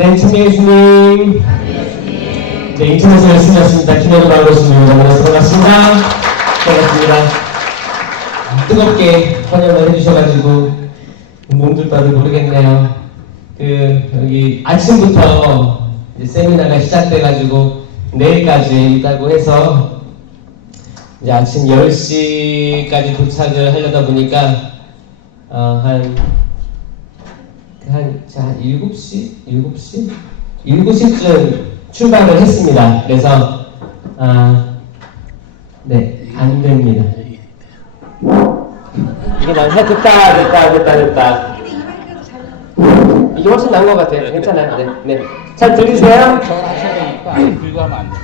네, 참여해 주님. 네, 인터넷에 열심히 하십니다. 기도로 나오시는 여러분 반갑습니다. 반갑습니다. 뜨겁게 환영을 해주셔가지고 몸둘 바를 모르겠네요. 여기 아침부터 이제 세미나가 시작돼가지고 내일까지 있다고 해서 이제 아침 10시까지 도착을 하려다 보니까 한 7시쯤 출발을 했습니다. 그래서 네, 안 됩니다. 이게 됐다. 이게 훨씬 나은 것 같아요. 괜찮아요. 네. 잘 들리세요? 저걸 하셔야 되니까 들고 하면 안 돼.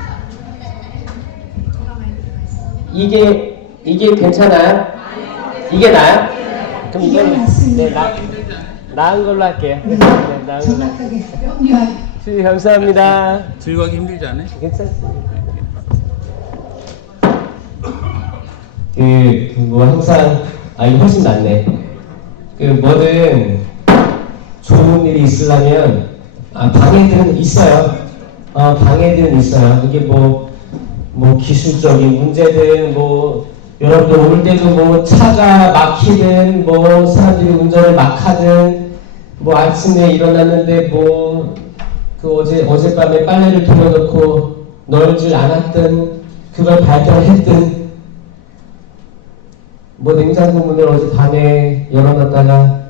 이게 괜찮아요? 이게 나아요? 그럼 이게 이거는 맞습니다. 나은 걸로 할게요. 네, 나은 걸로. 정확하게 명료하게. 주님 감사합니다. 들고 하기 힘들지 않아요? 괜찮습니다. 항상 이거 훨씬 낫네. 뭐든 좋은 일이 있으려면 방해들은 있어요. 방해들은 있어요. 이게 뭐 기술적인 문제든 여러분들 올 때도 차가 막히든 사람들이 운전을 막 하든 아침에 일어났는데 어젯밤에 빨래를 돌려놓고 널질 않았든 그걸 발견했든 냉장고 문을 어젯밤에 열어놨다가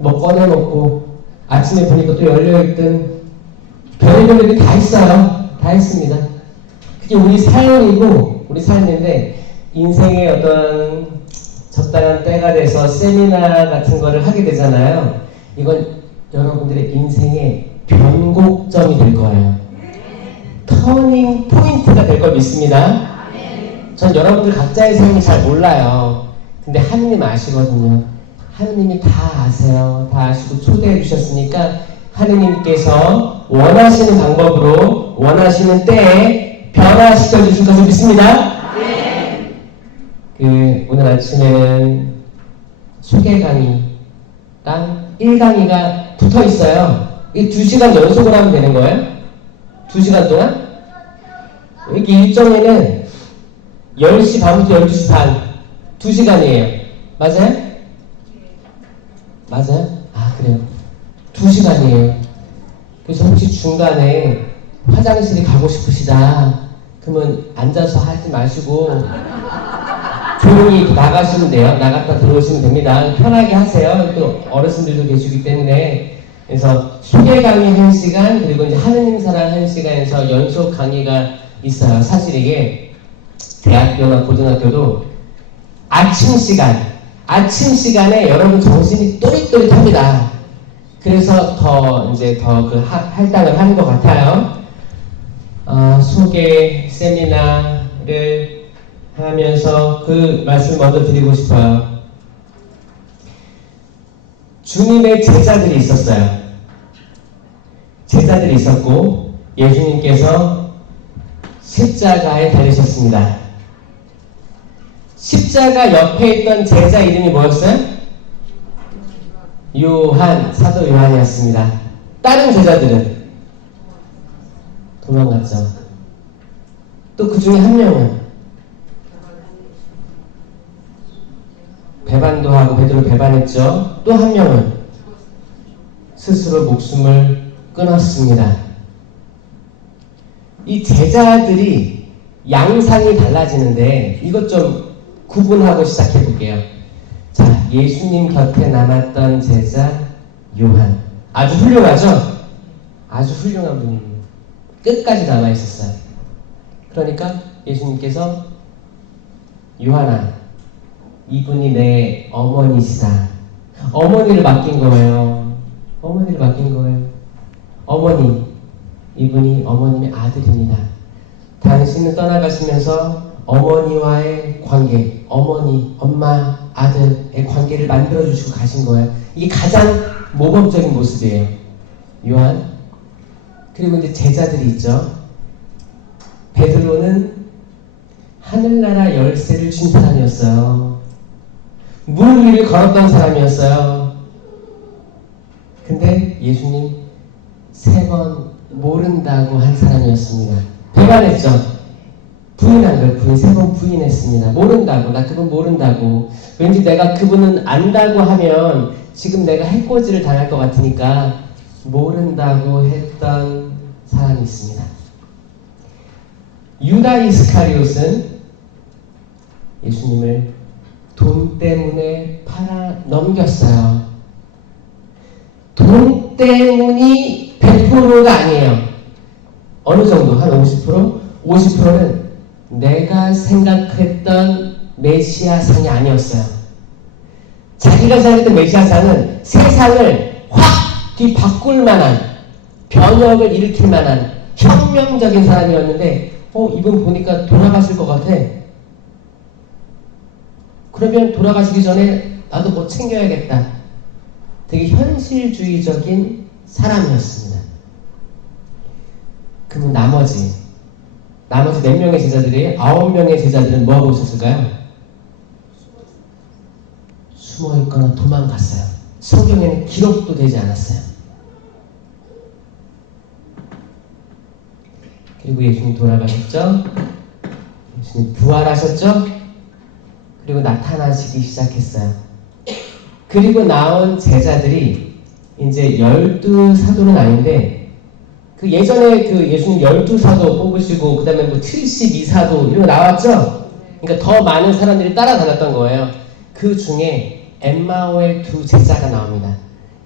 꺼내놓고 아침에 보니까 또 열려있든 별의별 일이 다 있어요. 다 있습니다. 그게 우리 삶인데 인생의 어떤 적당한 때가 돼서 세미나 같은 거를 하게 되잖아요. 이건 여러분들의 인생의 변곡점이 될 거예요. 터닝 포인트가 될 걸 믿습니다. 전 여러분들 각자의 삶을 잘 몰라요. 근데 하느님 아시거든요. 하느님이 다 아세요. 다 아시고 초대해 주셨으니까 하느님께서 원하시는 방법으로 원하시는 때에 변화시켜 주실 것을 믿습니다. 오늘 아침에는 소개 강의랑 1강의가 붙어 있어요. 이 2시간 연속으로 하면 되는 거예요? 2시간 동안? 여기 일정에는 10시 반부터 12시 반 2시간이에요. 맞아요? 맞아요? 그래요. 2시간이에요. 그래서 혹시 중간에 화장실에 가고 싶으시다. 그러면 앉아서 하지 마시고 조용히 나가시면 돼요. 나갔다 들어오시면 됩니다. 편하게 하세요. 또 어르신들도 계시기 때문에. 그래서 소개 강의 1시간 그리고 이제 하느님 사랑 1시간에서 연속 강의가 있어요. 사실 이게 대학교나 고등학교도 아침 시간에 여러분 정신이 또릿또릿합니다. 그래서 더 그 할당을 하는 것 같아요. 소개 세미나를 하면서 그 말씀 먼저 드리고 싶어요. 주님의 제자들이 있었어요. 제자들이 있었고 예수님께서 십자가에 달리셨습니다. 십자가 옆에 있던 제자 이름이 뭐였어요? 사도 요한이었습니다. 다른 제자들은 도망갔죠. 또 그 중에 한 명은 배반도 하고 베드로 배반했죠. 또 한 명은 스스로 목숨을 끊었습니다. 이 제자들이 양상이 달라지는데 이것 좀 구분하고 시작해 볼게요. 자, 예수님 곁에 남았던 제자 요한. 아주 훌륭하죠? 아주 훌륭한 분입니다. 끝까지 남아 있었어요. 그러니까 예수님께서 요한아, 이분이 내 어머니시다. 어머니를 맡긴 거예요. 어머니, 이분이 어머님의 아들입니다. 당신은 떠나가시면서 어머니와의 관계, 어머니, 엄마, 아들의 관계를 만들어주시고 가신 거예요. 이게 가장 모범적인 모습이에요. 요한. 그리고 이제 제자들이 있죠. 베드로는 하늘나라 열쇠를 준 사람이었어요. 물 위를 걸었던 사람이었어요. 근데 예수님 3번 모른다고 한 사람이었습니다. 배반했죠. 부인한 걸 3번 부인했습니다. 모른다고, 나 그분 모른다고. 왠지 내가 그분은 안다고 하면 지금 내가 해코지를 당할 것 같으니까 모른다고 했던 사람이 있습니다. 유다 이스카리옷은 예수님을 돈 때문에 팔아 넘겼어요. 돈 때문이 100%가 아니에요. 어느 정도? 한 50%? 50%는 내가 생각했던 메시아상이 아니었어요. 자기가 생각했던 메시아상은 세상을 확 뒤바꿀 만한, 변혁을 일으킬 만한 혁명적인 사람이었는데 이분 보니까 돌아가실 것 같아. 그러면 돌아가시기 전에 나도 뭐 챙겨야겠다. 되게 현실주의적인 사람이었습니다. 그럼 나머지 몇 명의 제자들이 9명의 제자들은 뭐 하고 있었을까요? 숨어 있거나 도망갔어요. 성경에는 기록도 되지 않았어요. 그리고 예수님 돌아가셨죠? 예수님 부활하셨죠? 그리고 나타나시기 시작했어요. 그리고 나온 제자들이 이제 12사도는 아닌데, 그 예전에 그 예수님 12사도 뽑으시고, 그 다음에 뭐 72사도 이런 거 나왔죠? 그러니까 더 많은 사람들이 따라다녔던 거예요. 그 중에 엠마오의 2 제자가 나옵니다.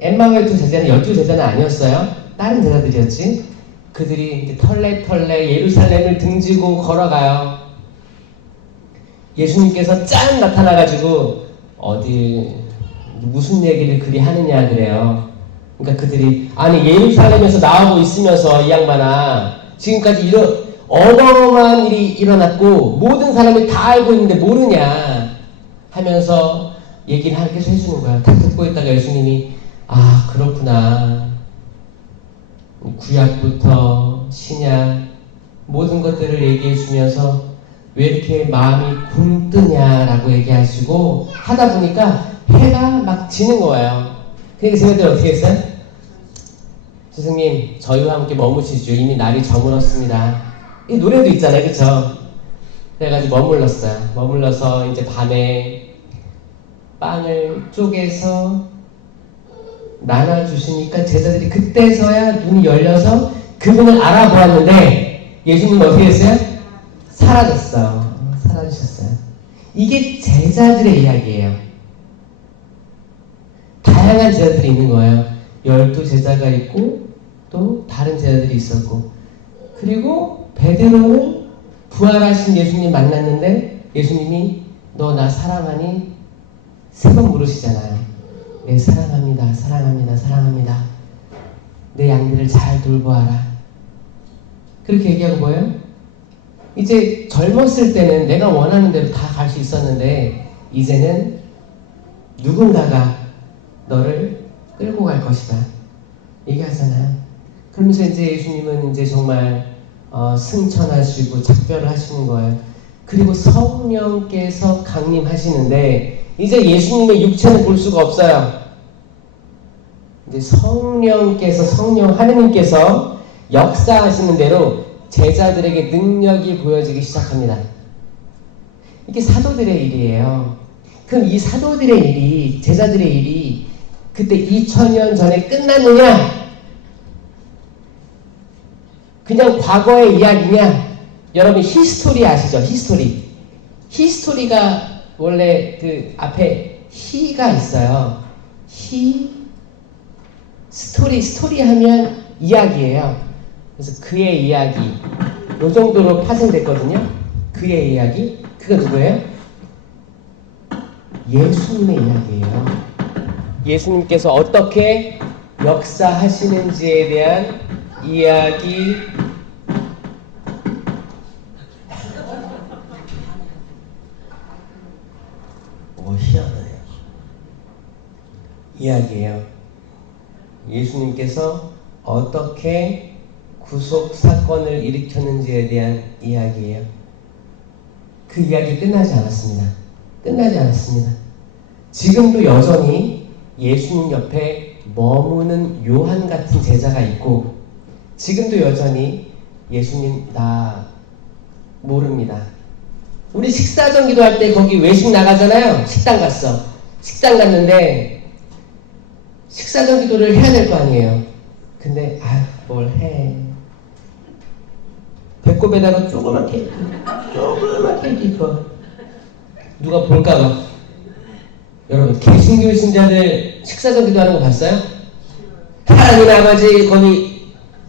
엠마오의 2 제자는 12제자는 아니었어요. 다른 제자들이었지. 그들이 이제 털레 예루살렘을 등지고 걸어가요. 예수님께서 짠 나타나가지고 어디 무슨 얘기를 그리 하느냐 그래요. 그러니까 그들이 아니 예루살렘에서 나오고 있으면서 이 양반아 지금까지 이런 어마어마한 일이 일어났고 모든 사람이 다 알고 있는데 모르냐 하면서 얘기를 계속 해주는 거야. 다 듣고 있다가 예수님이 아 그렇구나. 구약부터 신약 모든 것들을 얘기해 주면서 왜 이렇게 마음이 굼뜨냐라고 얘기하시고 하다 보니까 해가 막 지는 거예요. 그러니까 제자들 어떻게 했어요? 스승님 저희와 함께 머무시죠. 이미 날이 저물었습니다. 이 노래도 있잖아요. 그쵸? 그래가지고 머물러서 이제 밤에 빵을 쪼개서 나눠주시니까 제자들이 그때서야 눈이 열려서 그분을 알아보았는데 예수님 어떻게 했어요? 사라지셨어요. 이게 제자들의 이야기예요. 다양한 제자들이 있는 거예요. 12제자가 있고 또 다른 제자들이 있었고 그리고 베드로는 부활하신 예수님 만났는데 예수님이 너 나 사랑하니? 3번 물으시잖아요. 네, 사랑합니다. 내 양들을 잘 돌보아라. 그렇게 얘기하고 뭐예요? 이제 젊었을 때는 내가 원하는 대로 다 갈 수 있었는데 이제는 누군가가 너를 끌고 갈 것이다. 얘기하잖아요. 그러면서 이제 예수님은 이제 정말 승천하시고 작별을 하시는 거예요. 그리고 성령께서 강림하시는데 이제 예수님의 육체는 볼 수가 없어요. 이제 성령 하느님께서 역사하시는 대로 제자들에게 능력이 보여지기 시작합니다. 이게 사도들의 일이에요. 그럼 이 사도들의 일이, 제자들의 일이 그때 2000년 전에 끝났느냐? 그냥 과거의 이야기냐? 여러분 히스토리 아시죠? 히스토리가 원래 그 앞에 히가 있어요. 스토리 하면 이야기예요. 그래서 그의 이야기 요 정도로 파생됐거든요. 그의 이야기 그가 누구예요? 예수님의 이야기예요. 예수님께서 어떻게 역사하시는지에 대한 이야기. 희한하네요. 이야기예요. 예수님께서 어떻게 구속 사건을 일으켰는지에 대한 이야기예요. 그 이야기 끝나지 않았습니다. 지금도 여전히 예수님 옆에 머무는 요한 같은 제자가 있고 지금도 여전히 예수님 나 모릅니다. 우리 식사전 기도할 때 거기 외식 나가잖아요. 식당 갔어. 식당 갔는데 식사전 기도를 해야 될 거 아니에요. 근데 뭘 해. 배꼽에다가 조그만 케이크 있어. 누가 볼까봐. 여러분 개신교 신자들 식사전 기도하는 거 봤어요? 하나님 아버지 거기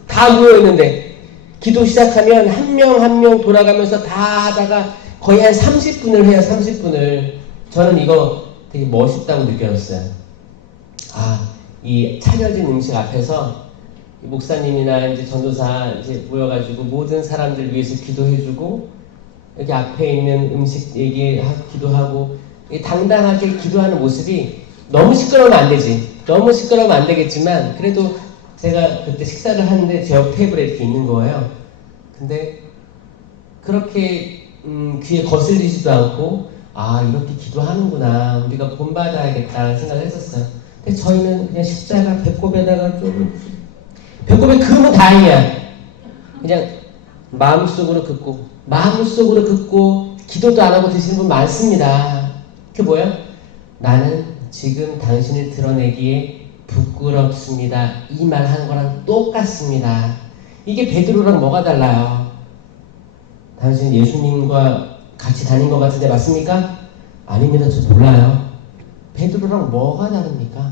다 모여있는데 기도 시작하면 한 명 한 명 돌아가면서 다 하다가 거의 한 30분을 해요. 30분을. 저는 이거 되게 멋있다고 느껴졌어요. 이 차려진 음식 앞에서 목사님이나 이제 전도사 이제 모여가지고 모든 사람들 위해서 기도해주고 여기 앞에 있는 음식 기도하고 당당하게 기도하는 모습이 너무 시끄러우면 안 되지. 너무 시끄러우면 안 되겠지만 그래도 제가 그때 식사를 하는데 제 옆 테이블에 이렇게 있는 거예요. 근데 그렇게 귀에 거슬리지도 않고 이렇게 기도하는구나. 우리가 본받아야겠다 생각을 했었어요. 근데 저희는 그냥 십자가 배꼽에다가 배꼽에 그으면 다행이야. 그냥 마음속으로 긋고 기도도 안 하고 드시는 분 많습니다. 그게 뭐야? 나는 지금 당신을 드러내기에 부끄럽습니다. 이 말 하는 거랑 똑같습니다. 이게 베드로랑 뭐가 달라요? 당신 예수님과 같이 다닌 것 같은데 맞습니까? 아닙니다. 저 몰라요. 베드로랑 뭐가 다릅니까?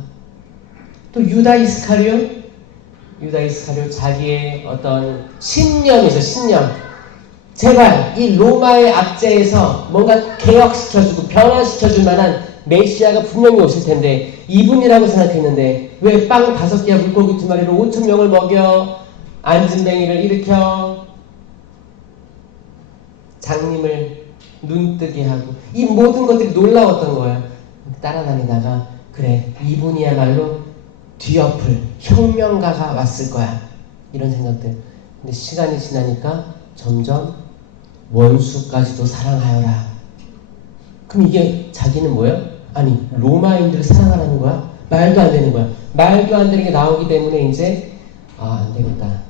또 유다 이스카리오 자기의 어떤 신념이죠. 신념. 제발 이 로마의 압제에서 뭔가 개혁시켜주고 변화시켜줄 만한 메시아가 분명히 오실 텐데 이분이라고 생각했는데 왜 빵 5개와 물고기 2마리로 5,000명을 먹여 안진뱅이를 일으켜 장님을 눈뜨게 하고 이 모든 것들이 놀라웠던 거야. 따라다니다가 그래 이분이야말로 뒤엎을 혁명가가 왔을 거야. 이런 생각들. 근데 시간이 지나니까 점점 원수까지도 사랑하여라. 그럼 이게 자기는 뭐야? 아니 로마인들을 사랑하라는 거야? 말도 안 되는 거야. 말도 안 되는 게 나오기 때문에 이제 안 되겠다.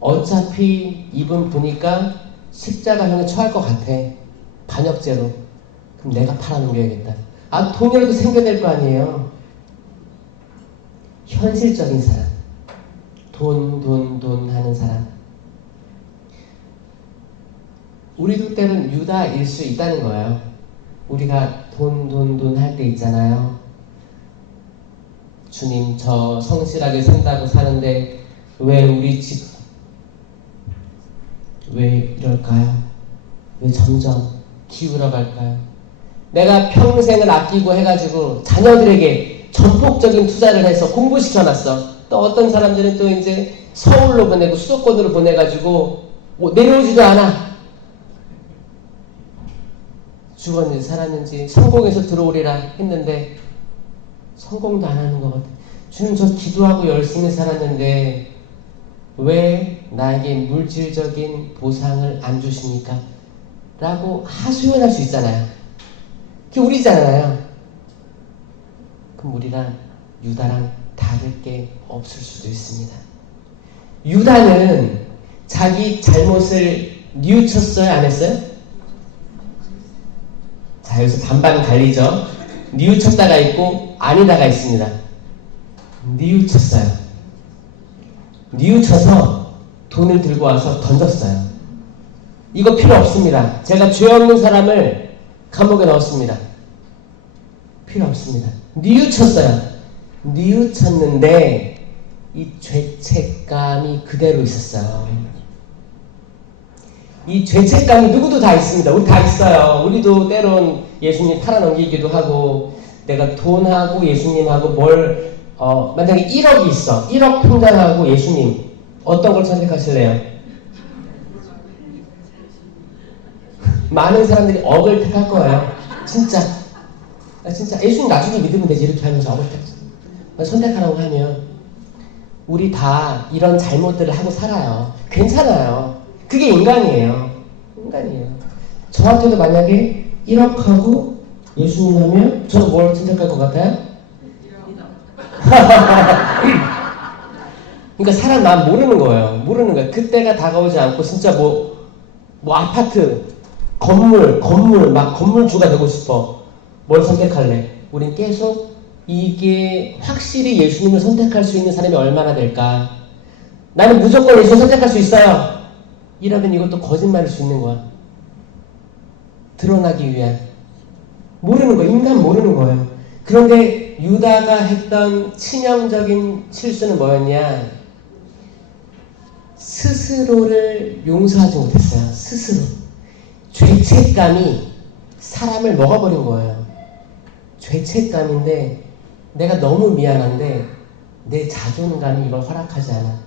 어차피 이분 보니까 십자가형에 처할 것 같아. 반역죄로. 그럼 내가 팔아넘겨야겠다. 돈이라도 생겨낼 거 아니에요. 현실적인 사람. 돈 하는 사람. 우리도 때는 유다일 수 있다는 거예요. 우리가 돈 할 때 있잖아요. 주님 저 성실하게 산다고 사는데 왜 우리 집 왜 이럴까요? 왜 점점 기울어 갈까요? 내가 평생을 아끼고 해가지고 자녀들에게 전폭적인 투자를 해서 공부시켜놨어. 또 어떤 사람들은 또 이제 서울로 보내고 수도권으로 보내가지고 내려오지도 않아. 죽었는지 살았는지 성공해서 들어오리라 했는데 성공도 안 하는 것 같아. 주님 저 기도하고 열심히 살았는데 왜 나에게 물질적인 보상을 안 주십니까? 라고 하소연할 수 있잖아요. 그게 우리잖아요. 그럼 우리랑 유다랑 다를 게 없을 수도 있습니다. 유다는 자기 잘못을 뉘우쳤어요? 안 했어요? 자, 여기서 반반 갈리죠. 뉘우쳤다가 있고 아니다가 있습니다. 뉘우쳤어요. 뉘우쳐서 돈을 들고 와서 던졌어요. 이거 필요 없습니다. 제가 죄 없는 사람을 감옥에 넣었습니다. 필요 없습니다. 뉘우쳤어요. 뉘우쳤는데 이 죄책감이 그대로 있었어요. 이 죄책감이 누구도 다 있습니다. 우리 다 있어요. 우리도 때론 예수님 팔아넘기기도 하고 내가 돈하고 예수님하고 만약에 1억이 있어. 1억 통장하고 예수님 어떤 걸 선택하실래요? 많은 사람들이 억을 택할 거예요. 진짜 예수님 나중에 믿으면 되지 이렇게 하면서 억을 선택하라고 하면 우리 다 이런 잘못들을 하고 살아요. 괜찮아요. 그게 인간이에요. 저한테도 만약에 1억하고 예수님 하면 저는 뭘 선택할 것 같아요? 그러니까 사람 마음 모르는 거예요. 모르는 거예요. 그때가 다가오지 않고 진짜 뭐 아파트, 건물, 막 건물주가 되고 싶어. 뭘 선택할래? 우린 계속 이게 확실히 예수님을 선택할 수 있는 사람이 얼마나 될까? 나는 무조건 예수 선택할 수 있어요. 이러면 이것도 거짓말일 수 있는 거야. 드러나기 위한. 모르는 거예요. 인간 모르는 거예요. 그런데 유다가 했던 치명적인 실수는 뭐였냐? 스스로를 용서하지 못했어요. 스스로. 죄책감이 사람을 먹어버린 거예요. 죄책감인데 내가 너무 미안한데 내 자존감이 이걸 허락하지 않아.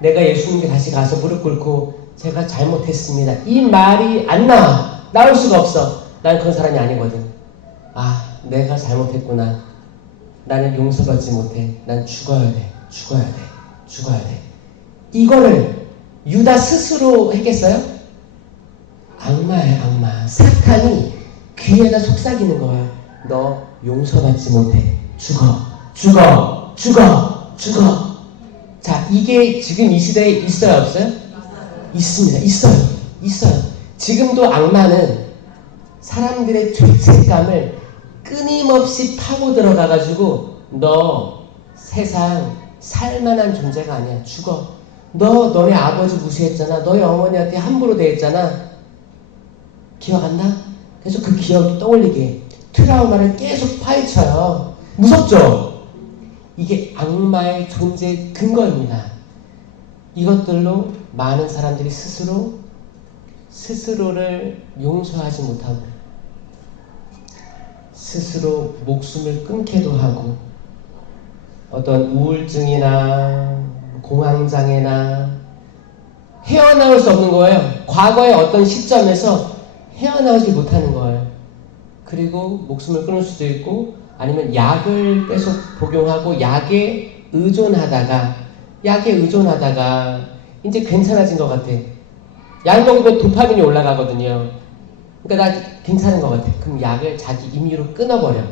내가 예수님께 다시 가서 무릎 꿇고 제가 잘못했습니다. 이 말이 안 나와. 나올 수가 없어. 난 그런 사람이 아니거든. 아, 내가 잘못했구나. 나는 용서받지 못해. 난 죽어야 돼. 죽어야 돼. 죽어야 돼. 이거를 유다 스스로 했겠어요? 악마예요, 악마. 사탄이 귀에다 속삭이는 거예요. 너 용서받지 못해. 죽어. 죽어. 죽어. 죽어. 자, 이게 지금 이 시대에 있어요, 없어요? 있습니다. 있어요. 있어요. 지금도 악마는 사람들의 죄책감을 끊임없이 파고 들어가가지고 너 세상 살만한 존재가 아니야. 죽어. 너네 아버지 무시했잖아. 너희 어머니한테 함부로 대했잖아. 기억 안 나? 그래서 그 기억을 떠올리게 해. 트라우마를 계속 파헤쳐요. 무섭죠? 이게 악마의 존재 근거입니다. 이것들로 많은 사람들이 스스로를 용서하지 못하고 스스로 목숨을 끊게도 하고 어떤 우울증이나 공황장애나 헤어나올 수 없는 거예요. 과거의 어떤 시점에서 헤어나오지 못하는 거예요. 그리고 목숨을 끊을 수도 있고 아니면 약을 계속 복용하고 약에 의존하다가 이제 괜찮아진 것 같아. 약 먹으면 도파민이 올라가거든요. 그러니까 나 괜찮은 것 같아. 그럼 약을 자기 임의로 끊어버리면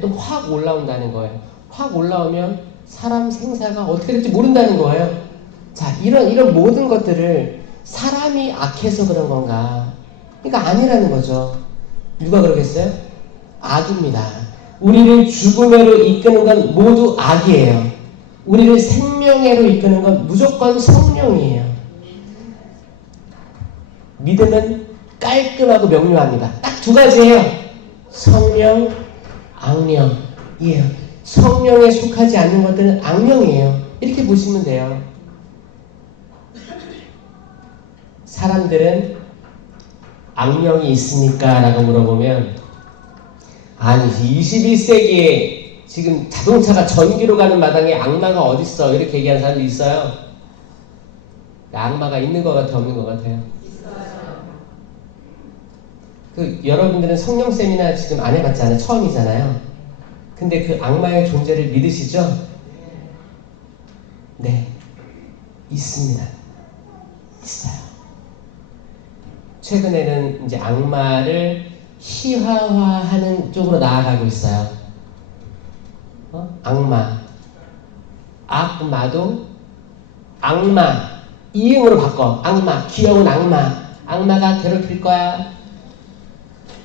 또 확 올라온다는 거예요. 확 올라오면 사람 생사가 어떻게 될지 모른다는 거예요. 자, 이런 모든 것들을 사람이 악해서 그런 건가? 그러니까 아니라는 거죠. 누가 그러겠어요? 악입니다. 우리를 죽음으로 이끄는 건 모두 악이에요. 우리를 생명으로 이끄는 건 무조건 성령이에요. 믿음은 깔끔하고 명료합니다. 딱 두 가지예요. 성령, 악령이에요. 성령에 속하지 않는 것들은 악령이에요. 이렇게 보시면 돼요. 사람들은 악령이 있습니까? 라고 물어보면 아니지. 21세기에 지금 자동차가 전기로 가는 마당에 악마가 어딨어? 이렇게 얘기하는 사람도 있어요. 악마가 있는 것 같아, 없는 것 같아요? 여러분들은 성령 세미나 지금 안 해봤잖아요. 처음이잖아요. 근데 그 악마의 존재를 믿으시죠? 네. 있습니다. 있어요. 최근에는 이제 악마를 희화화하는 쪽으로 나아가고 있어요. 악마도 악마 이응으로 바꿔. 악마, 귀여운 악마가 괴롭힐 거야.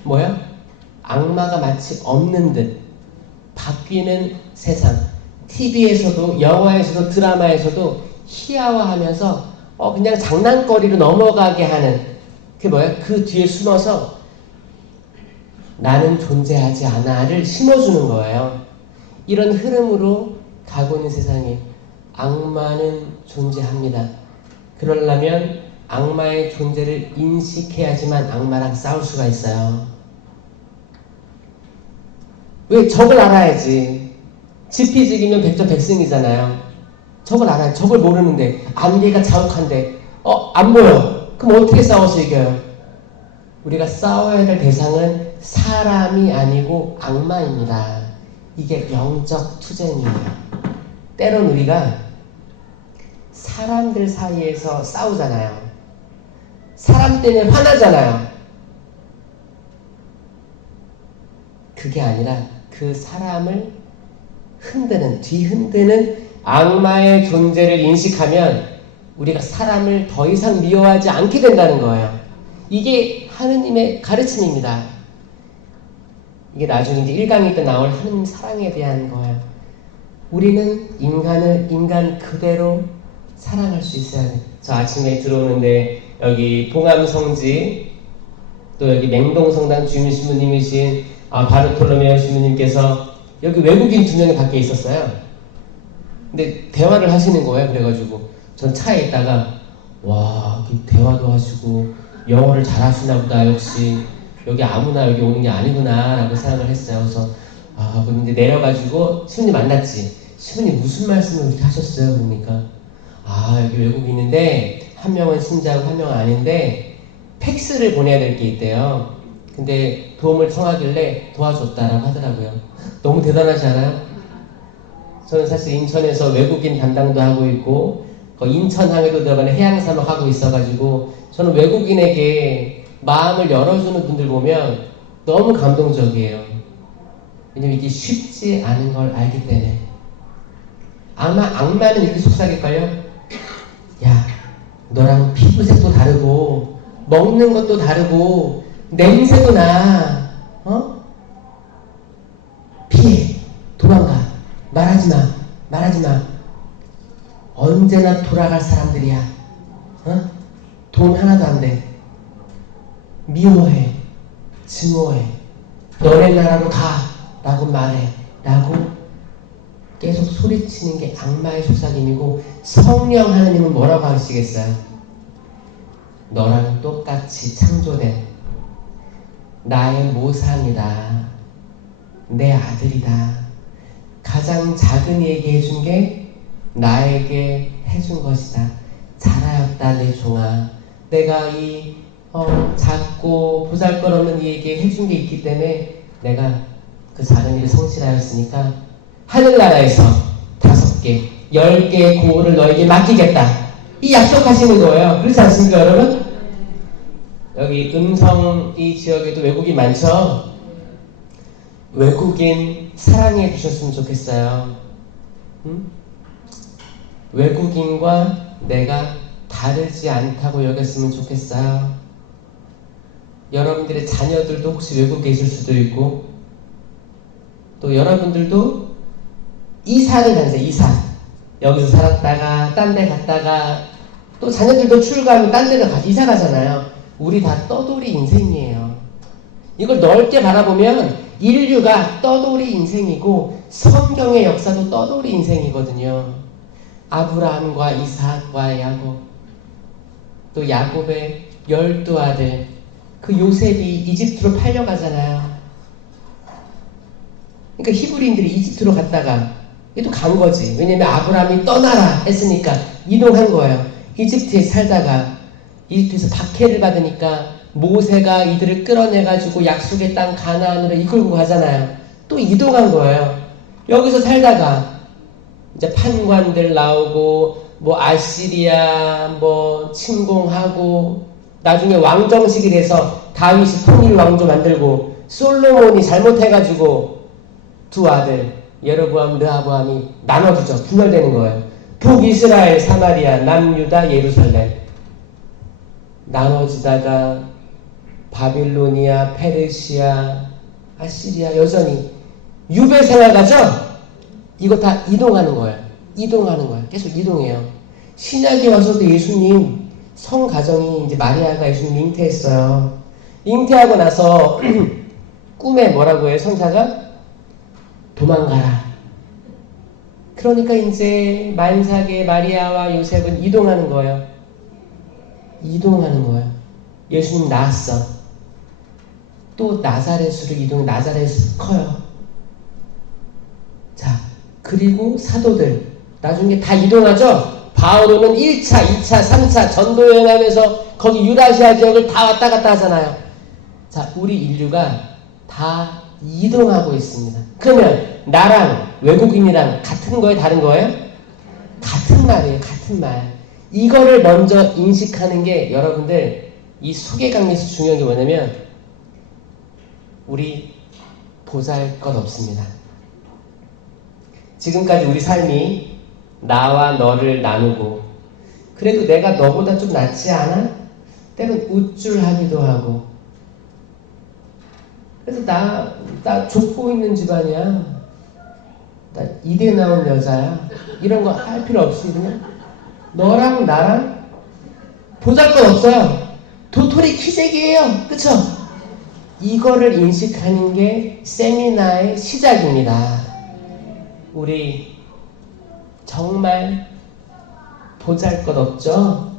뭐야? 악마가 마치 없는 듯 바뀌는 세상. TV에서도 영화에서도 드라마에서도 희화화하면서 그냥 장난거리로 넘어가게 하는 그게 뭐야? 그 뒤에 숨어서 나는 존재하지 않아를 심어주는 거예요. 이런 흐름으로 가고 있는 세상에 악마는 존재합니다. 그러려면 악마의 존재를 인식해야지만 악마랑 싸울 수가 있어요. 왜? 적을 알아야지. 지피지기면 백전백승이잖아요. 적을 알아야 적을 모르는데 안개가 자욱한데 안 보여. 그럼 어떻게 싸워서 이겨요? 우리가 싸워야 될 대상은 사람이 아니고 악마입니다. 이게 영적 투쟁이에요. 때론 우리가 사람들 사이에서 싸우잖아요. 사람 때문에 화나잖아요. 그게 아니라 그 사람을 뒤흔드는 악마의 존재를 인식하면 우리가 사람을 더 이상 미워하지 않게 된다는 거예요. 이게 하느님의 가르침입니다. 이게 나중에 이제 1강일 때 나올 하느님 사랑에 대한 거예요. 우리는 인간을 인간 그대로 사랑할 수 있어야 돼. 저 아침에 들어오는데 여기 봉암성지 또 여기 맹동성당 주임 신부님이신 바르톨로메오 신부님께서 여기 외국인 2명이 밖에 있었어요. 근데 대화를 하시는 거예요. 그래가지고 전 차에 있다가 와 대화도 하시고 영어를 잘하시나 보다. 역시 여기 아무나 여기 오는 게 아니구나 라고 생각을 했어요. 그래서 근데 내려가지고 신부님 만났지. 신부님 무슨 말씀을 그렇게 하셨어요? 그러니까 여기 외국인인데 한 명은 신자고 한 명은 아닌데 팩스를 보내야 될 게 있대요. 근데 도움을 청하길래 도와줬다라고 하더라고요. 너무 대단하지 않아요? 저는 사실 인천에서 외국인 담당도 하고 있고 인천항에도 들어가는 해양산업 하고 있어가지고 저는 외국인에게 마음을 열어주는 분들 보면 너무 감동적이에요. 왜냐면 이게 쉽지 않은 걸 알기 때문에. 아마 악마는 이렇게 속삭일걸요? 야, 너랑 피부색도 다르고 먹는 것도 다르고 냄새도 나. 피해. 도망가. 말하지 마. 언제나 돌아갈 사람들이야. 돈 하나도 안 돼. 미워해. 증오해. 너네 나라로 가. 라고 말해. 라고 계속 소리치는 게 악마의 속삭임이고, 성령 하나님은 뭐라고 하시겠어요? 너랑 똑같이 창조된 나의 모상이다. 내 아들이다. 가장 작은 이에게 해준 게 나에게 해준 것이다. 잘하였다 내 종아. 내가 이 작고 보잘것없는 이에게 해준 게 있기 때문에 내가 그 작은 일을 성실하였으니까 하늘나라에서 5개, 10개의 고을을 너에게 맡기겠다. 이 약속하시는 거예요. 그렇지 않습니까, 여러분? 여기 음성 이 지역에도 외국인 많죠? 외국인 사랑해 주셨으면 좋겠어요. 외국인과 내가 다르지 않다고 여겼으면 좋겠어요. 여러분들의 자녀들도 혹시 외국에 있을 수도 있고, 또 여러분들도 이사를 다니세요. 이사. 여기서 살았다가 딴 데 갔다가 또 자녀들도 출가하면 딴 데로 이사 가잖아요. 우리 다 떠돌이 인생이에요. 이걸 넓게 바라보면 인류가 떠돌이 인생이고 성경의 역사도 떠돌이 인생이거든요. 아브라함과 이삭과 야곱, 또 야곱의 12아들, 그 요셉이 이집트로 팔려가잖아요. 그러니까 히브리인들이 이집트로 갔다가 얘도 간 거지. 왜냐면 아브라함이 떠나라 했으니까 이동한 거예요. 이집트에 살다가 이집트에서 박해를 받으니까 모세가 이들을 끌어내가지고 약속의 땅 가나안으로 이끌고 가잖아요. 또 이동한 거예요. 여기서 살다가 이제 판관들 나오고 뭐 아시리아 뭐 침공하고 나중에 왕정식이 돼서 다윗이 통일 왕조 만들고 솔로몬이 잘못해가지고 2 아들 여로보암, 르하보암이 나눠주죠. 분열되는 거예요. 북이스라엘, 사마리아, 남유다, 예루살렘 나눠지다가 바빌로니아, 페르시아, 아시리아 여전히 유배 생활 가죠? 이거 다 이동하는 거예요. 계속 이동해요. 신약에 와서도 예수님 성가정이 이제 마리아가 예수님 잉태했어요. 잉태하고 나서 꿈에 뭐라고 해요? 성사가 도망가라. 그러니까 이제 만삭의 마리아와 요셉은 이동하는 거예요. 예수님 낳았어. 또 나사렛으로 이동해. 나사렛 커요. 자, 그리고 사도들 나중에 다 이동하죠. 바오로는 1차, 2차, 3차 전도 여행하면서 거기 유라시아 지역을 다 왔다 갔다 하잖아요. 자, 우리 인류가 다 이동하고 있습니다. 그러면 나랑 외국인이랑 같은 거예요? 다른 거예요? 같은 말이에요. 같은 말. 이거를 먼저 인식하는 게 여러분들 이 소개강에서 중요한 게 뭐냐면 우리 보잘것 없습니다. 지금까지 우리 삶이 나와 너를 나누고 그래도 내가 너보다 좀 낫지 않아? 때론 우쭐하기도 하고 그래서 나 족보 있는 집안이야. 나 이대 나온 여자야. 이런 거 할 필요 없이 그냥 너랑 나랑 보잘것 없어요. 도토리 키재기예요. 그쵸? 이거를 인식하는 게 세미나의 시작입니다. 우리 정말 보잘것 없죠?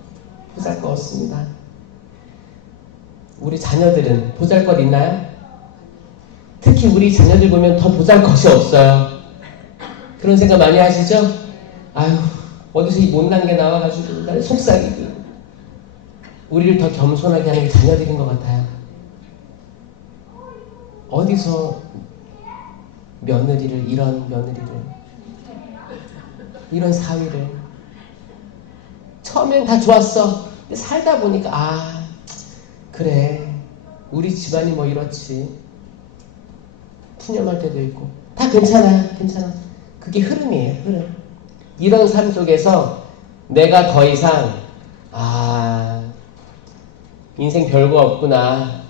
보잘것 없습니다. 우리 자녀들은 보잘것 있나요? 특히 우리 자녀들 보면 더 보잘것이 없어요. 그런 생각 많이 하시죠? 아유, 어디서 이 못난 게 나와가지고 나를 속삭이고. 우리를 더 겸손하게 하는 게 자녀들인 것 같아요. 어디서 며느리를, 이런 며느리를, 이런 사위를. 처음엔 다 좋았어. 근데 살다 보니까 그래, 우리 집안이 뭐 이렇지. 푸념할 때도 있고 다 괜찮아. 그게 흐름이에요. 흐름. 이런 삶 속에서 내가 더 이상 인생 별거 없구나.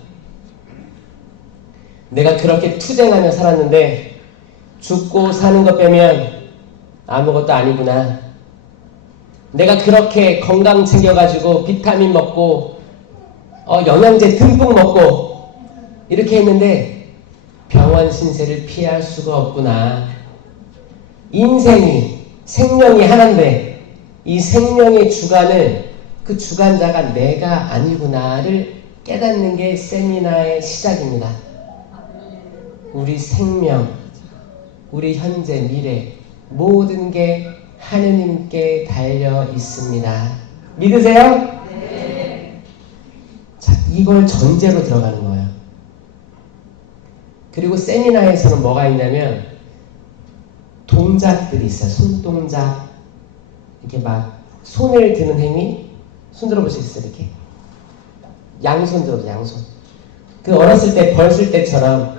내가 그렇게 투쟁하며 살았는데 죽고 사는 것 빼면 아무것도 아니구나. 내가 그렇게 건강 챙겨가지고 비타민 먹고 영양제 듬뿍 먹고 이렇게 했는데 병원 신세를 피할 수가 없구나. 인생이 생명이 하나인데 이 생명의 주관을 그 주관자가 내가 아니구나를 깨닫는 게 세미나의 시작입니다. 우리 생명, 우리 현재, 미래 모든 게 하느님께 달려 있습니다. 믿으세요? 네. 자, 이걸 전제로 들어가는 거예요. 그리고 세미나에서는 뭐가 있냐면 동작들이 있어요. 손동작. 이렇게 막 손을 드는 행위. 손 들어보시겠어요? 이렇게 양손 들어보세요. 양손. 그 어렸을 때 벌 쓸 때처럼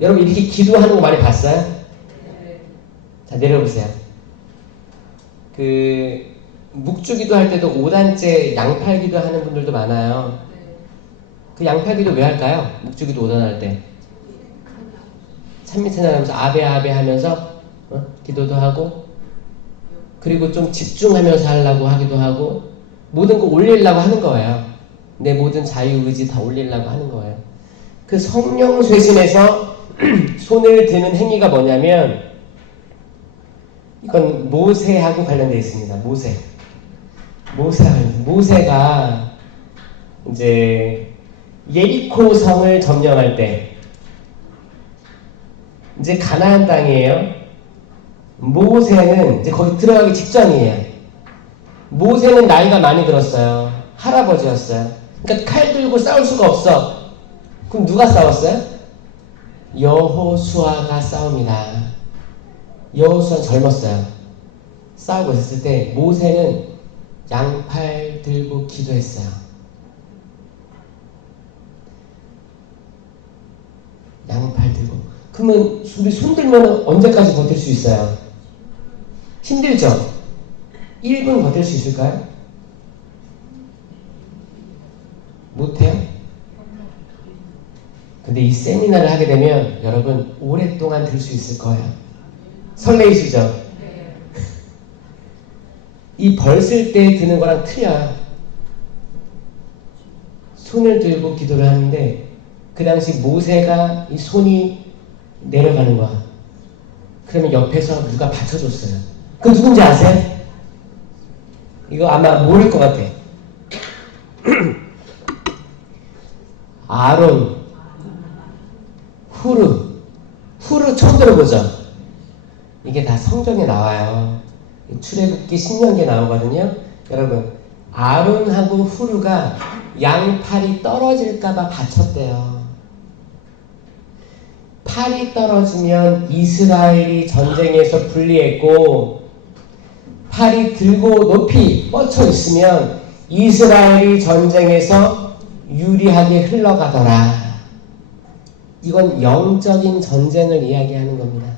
여러분 이렇게 기도하는 거 많이 봤어요? 자, 내려보세요. 그 묵주기도 할 때도 5단째 양팔기도 하는 분들도 많아요. 그 양팔기도 왜 할까요? 묵주기도 5단 할 때 찬미찬양하면서 아베 하면서 기도도 하고 그리고 좀 집중하면서 하려고 하기도 하고 모든 거 올리려고 하는 거예요. 내 모든 자유의지 다 올리려고 하는 거예요. 그 성령 쇄신에서 손을 드는 행위가 뭐냐면 이건 모세하고 관련되어 있습니다. 모세가 이제 예리코 성을 점령할 때 이제 가나안 땅이에요. 모세는 이제 거기 들어가기 직전이에요. 모세는 나이가 많이 들었어요. 할아버지였어요. 그러니까 칼 들고 싸울 수가 없어. 그럼 누가 싸웠어요? 여호수아가 싸웁니다. 여호수아는 젊었어요. 싸우고 있었을 때 모세는 양팔 들고 기도했어요. 양팔 들고. 그러면 우리 손 들면 언제까지 버틸 수 있어요? 힘들죠? 1분 버틸 수 있을까요? 못해요? 근데 이 세미나를 하게 되면 여러분 오랫동안 들 수 있을 거예요. 설레이시죠? 네. 이 벌 쓸 때 드는 거랑 틀려요. 손을 들고 기도를 하는데 그 당시 모세가 이 손이 내려가는 거야. 그러면 옆에서 누가 받쳐줬어요. 그 누군지 아세요? 이거 아마 모를 것 같아. 아론, 후르 처음 들어보죠? 이게 다 성경에 나와요. 출애굽기 10년기에 나오거든요. 여러분, 아론하고 후르가 양팔이 떨어질까봐 받쳤대요. 팔이 떨어지면 이스라엘이 전쟁에서 불리했고 팔이 들고 높이 뻗쳐 있으면 이스라엘이 전쟁에서 유리하게 흘러가더라. 이건 영적인 전쟁을 이야기하는 겁니다.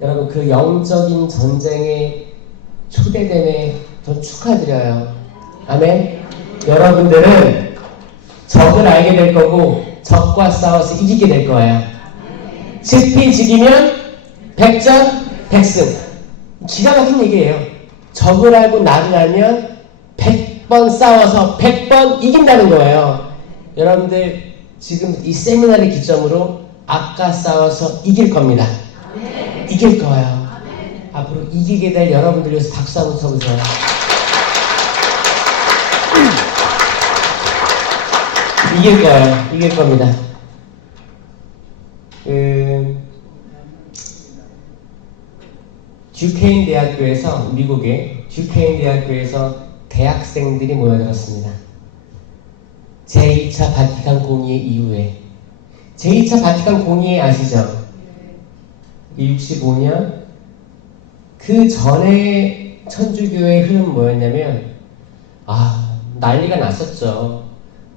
여러분 그 영적인 전쟁에 초대됨에 전 축하드려요. 아멘. 여러분들은 적을 알게 될 거고 적과 싸워서 이기게 될 거예요. 지피지기면 백전백승. 기가 막힌 얘기예요. 적을 알고 나를 알면 100번 싸워서 100번 이긴다는 거예요. 여러분들 지금 이 세미나를 기점으로 아까 싸워서 이길 겁니다. 이길 거예요. 앞으로 이기게 될 여러분들 위해서 박수 한번 쳐보세요. 이길 거예요. 이길 겁니다. 듀케인 대학교에서, 미국의 듀케인 대학교에서 대학생들이 모여들었습니다. 제2차 바티칸 공의회 이후에. 제2차 바티칸 공의회 아시죠? 65년 그 전에 천주교의 흐름 뭐였냐면 난리가 났었죠.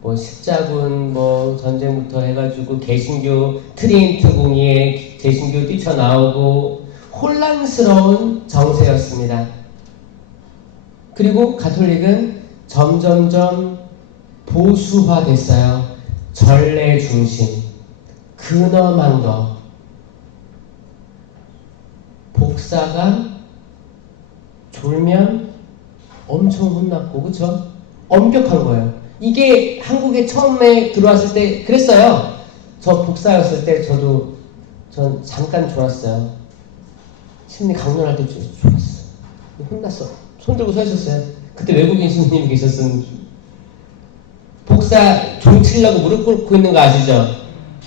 뭐 십자군 뭐 전쟁부터 해가지고 개신교 트리엔트 공의회 개신교 뛰쳐나오고 혼란스러운 정세였습니다. 그리고 가톨릭은 점점점 보수화됐어요. 전례 중심, 근엄한 거. 복사가 졸면 엄청 혼났고, 그쵸? 엄격한 거예요. 이게 한국에 처음에 들어왔을 때 그랬어요. 저 복사였을 때 전 잠깐 졸았어요. 심리 강론할 때 졸았어. 혼났어. 손 들고 서 있었어요. 그때 외국인 신부님이 계셨으면 복사 종 치려고 무릎 꿇고 있는 거 아시죠?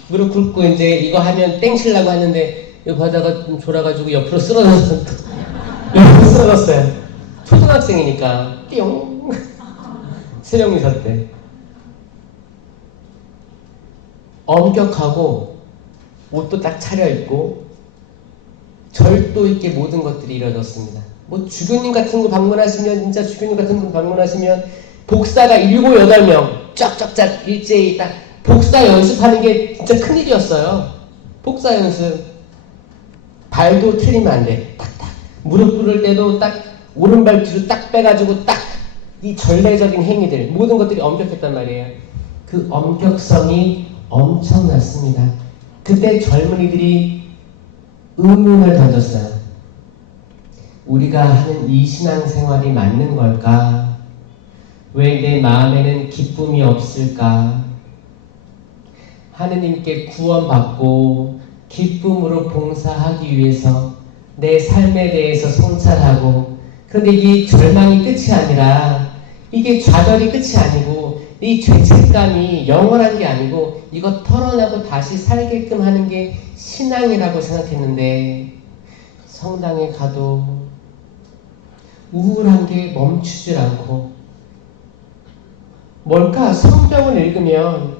무릎 꿇고 이제 이거 하면 땡 치려고 하는데 이거 바다가 좀 졸아가지고 옆으로 쓰러졌어요. 초등학생이니까 띠용 새벽미사 때 엄격하고 옷도 딱 차려입고 절도 있게 모든 것들이 이루어졌습니다. 뭐 주교님 같은 거 방문하시면 진짜 주교님 같은 분 방문하시면 복사가 7, 8명 쫙쫙쫙 일제히 딱 복사 연습하는 게 진짜 큰일이었어요. 복사 연습. 발도 틀리면 안 돼. 딱딱. 무릎 꿇을 때도 딱 오른발 뒤로 딱 빼가지고 딱 이 전례적인 행위들 모든 것들이 엄격했단 말이에요. 그 엄격성이 엄청났습니다. 그때 젊은이들이 의문을 던졌어요. 우리가 하는 이 신앙생활이 맞는 걸까? 왜 내 마음에는 기쁨이 없을까? 하느님께 구원받고 기쁨으로 봉사하기 위해서 내 삶에 대해서 성찰하고, 그런데 이게 절망이 끝이 아니라 이게 좌절이 끝이 아니고 이 죄책감이 영원한 게 아니고 이거 털어내고 다시 살게끔 하는 게 신앙이라고 생각했는데 성당에 가도 우울한 게 멈추질 않고, 뭘까? 성경을 읽으면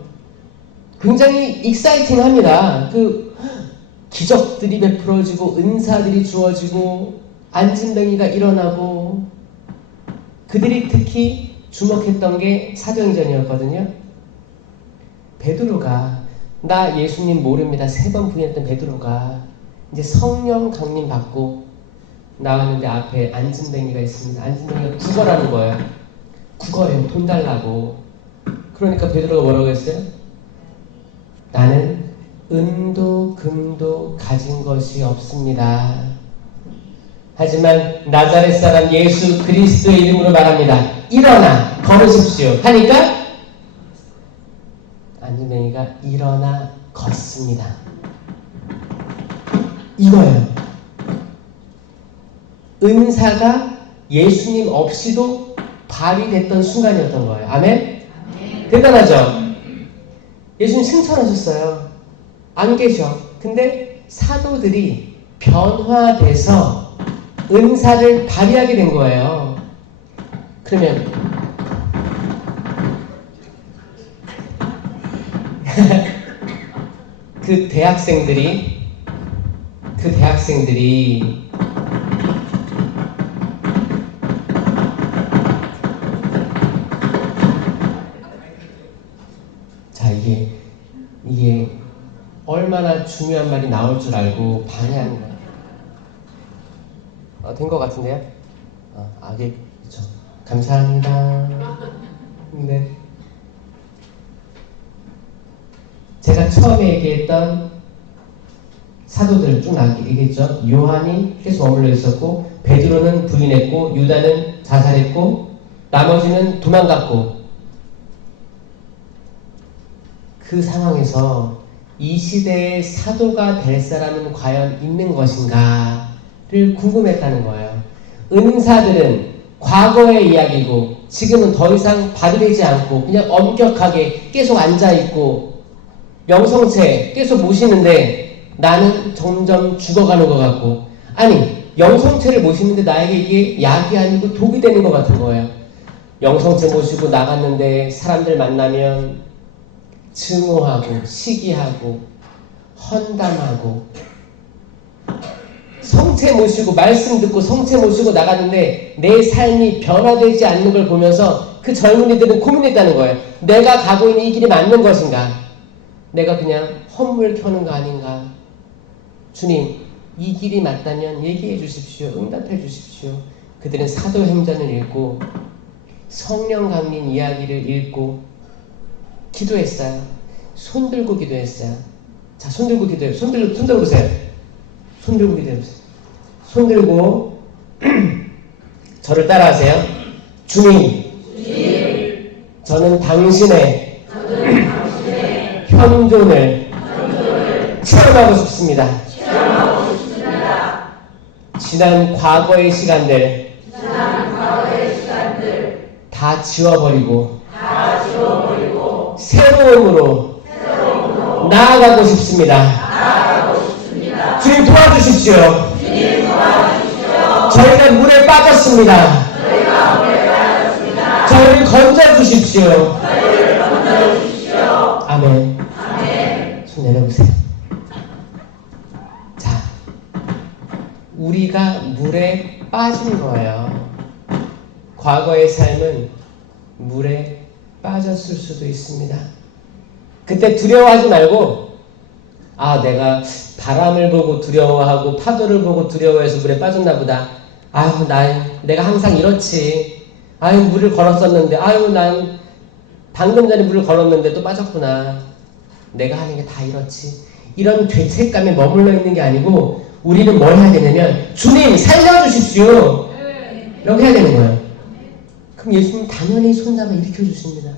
굉장히 익사이팅합니다. 그 기적들이 베풀어지고 은사들이 주어지고 안진뱅이가 일어나고, 그들이 특히 주목했던 게 사도행전이었거든요. 베드로가 나 예수님 모릅니다 3번 부인했던 베드로가 이제 성령 강림 받고 나왔는데 앞에 안진뱅이가 있습니다. 안진뱅이가 구걸하는 거예요. 구걸해요. 돈 달라고. 그러니까 베드로가 뭐라고 했어요? 나는 은도 금도 가진 것이 없습니다. 하지만 나자렛 사람 예수 그리스도의 이름으로 말합니다. 일어나 걸으십시오 하니까 안진뱅이가 일어나 걷습니다. 이거예요. 은사가 예수님 없이도 발휘됐던 순간이었던 거예요. 아멘? 대단하죠? 예수님 승천하셨어요. 안 계셔. 근데 사도들이 변화돼서 은사를 발휘하게 된 거예요. 그러면 그 대학생들이 자, 이게 얼마나 중요한 말이 나올 줄 알고 방해하는 거예요. 된 것 같은데요? 예, 그렇죠. 감사합니다. 네. 제가 처음에 얘기했던 사도들 쭉 얘기했죠. 요한이 계속 머물러 있었고, 베드로는 부인했고, 유다는 자살했고, 나머지는 도망갔고, 그 상황에서 이 시대의 사도가 될 사람은 과연 있는 것인가를 궁금했다는 거예요. 은사들은 과거의 이야기고 지금은 더 이상 받아들이지 않고 그냥 엄격하게 계속 앉아있고 영성체 계속 모시는데 나는 점점 죽어가는 것 같고, 아니 영성체를 모시는데 나에게 이게 약이 아니고 독이 되는 것 같은 거예요. 영성체 모시고 나갔는데 사람들 만나면 증오하고 시기하고 헌담하고, 성체 모시고 말씀 듣고 성체 모시고 나갔는데 내 삶이 변화되지 않는 걸 보면서 그 젊은이들은 고민했다는 거예요. 내가 가고 있는 이 길이 맞는 것인가? 내가 그냥 헛물 켜는 거 아닌가? 주님, 이 길이 맞다면 얘기해 주십시오. 응답해 주십시오. 그들은 사도행전을 읽고 성령 강림 이야기를 읽고 기도했어요. 손 들고 기도했어요. 자, 손 들고 기도해요. 손 들고 보세요. 손 들고 기도해보세요. 손 들고 저를 따라하세요. 주님, 저는 당신의 현존을 체험하고 싶습니다. 지난 과거의 시간들 다 지워버리고 새로움으로 나아가고 싶습니다. 주님 도와주십시오. 저희는 물에 빠졌습니다. 저희를 건져주십시오. 아멘. 손 내려보세요. 자, 우리가 물에 빠진 거예요. 과거의 삶은 물에 빠졌을 수도 있습니다. 그때 두려워하지 말고, 내가 바람을 보고 두려워하고 파도를 보고 두려워해서 물에 빠졌나 보다. 내가 항상 이렇지. 물을 걸었었는데, 난 방금 전에 물을 걸었는데 또 빠졌구나. 내가 하는 게 다 이렇지. 이런 죄책감에 머물러 있는 게 아니고, 우리는 뭘 해야 되냐면, 주님 살려주십시오. 이렇게 해야 되는 거예요. 그럼 예수님 당연히 손잡아 일으켜 주십니다.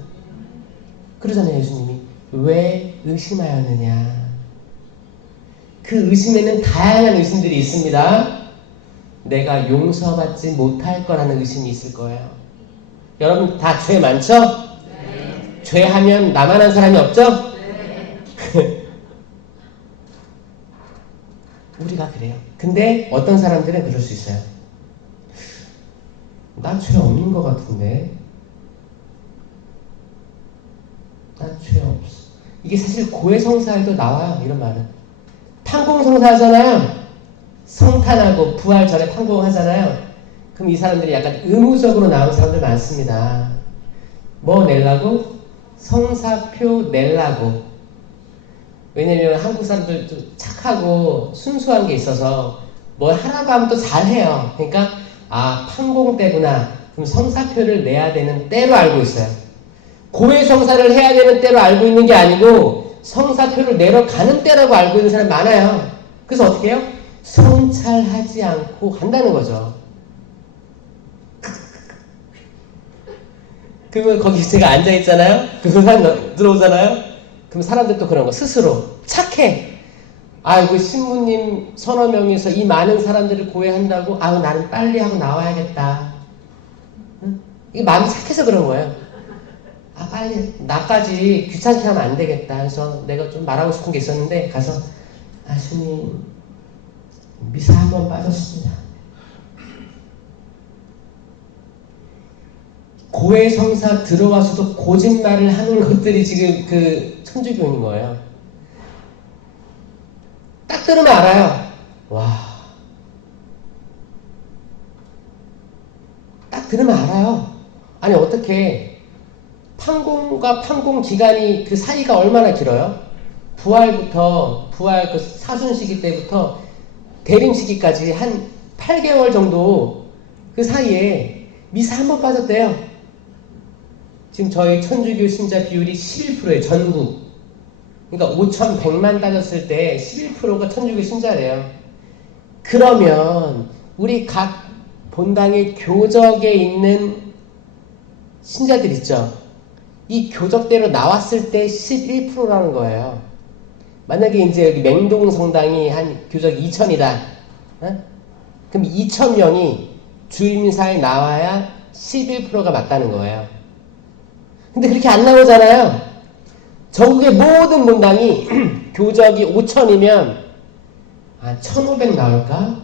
그러잖아요, 예수님이. 왜 의심하였느냐? 그 의심에는 다양한 의심들이 있습니다. 내가 용서받지 못할 거라는 의심이 있을 거예요. 여러분 다 죄 많죠? 네. 죄하면 나만 한 사람이 없죠? 네. 우리가 그래요. 근데 어떤 사람들은 그럴 수 있어요. 나 죄 없는 것 같은데. 나 죄 없어. 이게 사실 고해성사에도 나와요. 이런 말은. 판공성사 하잖아요. 성탄하고 부활 전에 판공하잖아요. 그럼 이 사람들이 약간 의무적으로 나온 사람들 많습니다. 뭐 내려고? 성사표 내려고. 왜냐면 한국 사람들 좀 착하고 순수한 게 있어서 뭘 하라고 하면 또 잘해요. 그러니까 판공 때구나. 그럼 성사표를 내야 되는 때로 알고 있어요. 고해성사를 해야 되는 때로 알고 있는 게 아니고 성사표를 내러 가는 때라고 알고 있는 사람 많아요. 그래서 어떻게 해요? 성찰하지 않고 간다는 거죠. 그러면 거기 제가 앉아있잖아요? 그 사람 들어오잖아요? 그럼 사람들 또 그런 거 스스로 착해. 그 신부님 서너 명이서 이 많은 사람들을 고해한다고 나는 빨리 하고 나와야겠다. 응? 이게 마음이 착해서 그런 거예요. 빨리 나까지 귀찮게 하면 안 되겠다 해서 내가 좀 말하고 싶은 게 있었는데 가서 주님 미사 한번 빠졌습니다. 고해성사 들어와서도 거짓말을 하는 것들이 지금 그 천주교인 거예요. 딱 들으면 알아요. 딱 들으면 알아요. 아니 어떻게 판공과 판공 기간이 그 사이가 얼마나 길어요? 부활 그 사순 시기 때부터 대림 시기까지 한 8개월 정도 그 사이에 미사 한 번 빠졌대요. 지금 저희 천주교 신자 비율이 11%예요. 전국. 그러니까 5,100만 따졌을 때 11%가 천주교 신자래요. 그러면 우리 각 본당의 교적에 있는 신자들 있죠. 이 교적대로 나왔을 때 11%라는 거예요. 만약에 이제 여기 맹동 성당이 한 교적 2,000이다. 그럼 2,000명이 주일미사에 나와야 11%가 맞다는 거예요. 근데 그렇게 안 나오잖아요. 전국의 모든 본당이 교적이 5,000이면 한 1,500 나올까?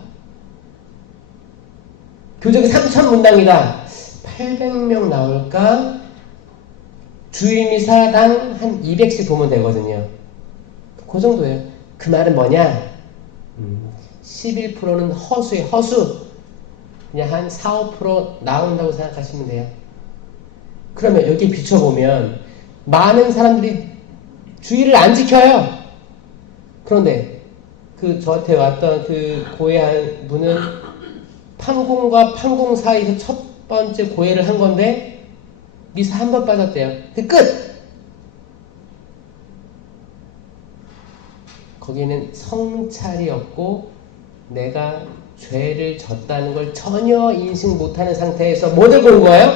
교적이 3,000 문당이다. 800명 나올까? 주일미사당 한 200씩 보면 되거든요. 그 정도예요. 그 말은 뭐냐? 11%는 허수예요. 허수. 그냥 한 4, 5% 나온다고 생각하시면 돼요. 그러면 여기 비춰보면 많은 사람들이 주의를 안 지켜요. 그런데 그 저한테 왔던 그 고해한 분은 판공과 판공 사이에서 첫 번째 고해를 한 건데 미사 한 번 빠졌대요. 그 끝! 거기는 성찰이 없고 내가 죄를 졌다는 걸 전혀 인식 못하는 상태에서 뭐 들고 온 거예요?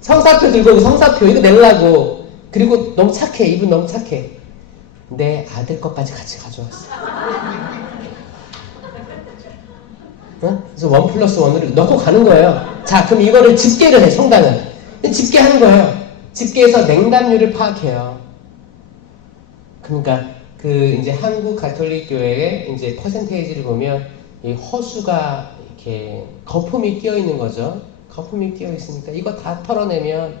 성사표 들고 온 성사표 이거 내려고. 그리고 너무 착해. 이분 너무 착해. 내 아들 것까지 같이 가져왔어. 그래서 1+1을 넣고 가는 거예요. 자, 그럼 이거를 집계를 해, 성당은. 집계하는 거예요. 집계해서 냉담률을 파악해요. 그러니까 이제 한국 가톨릭 교회의 이제 퍼센테이지를 보면 이 허수가 이렇게 거품이 끼어 있는 거죠. 거품이 끼어 있으니까 이거 다 털어내면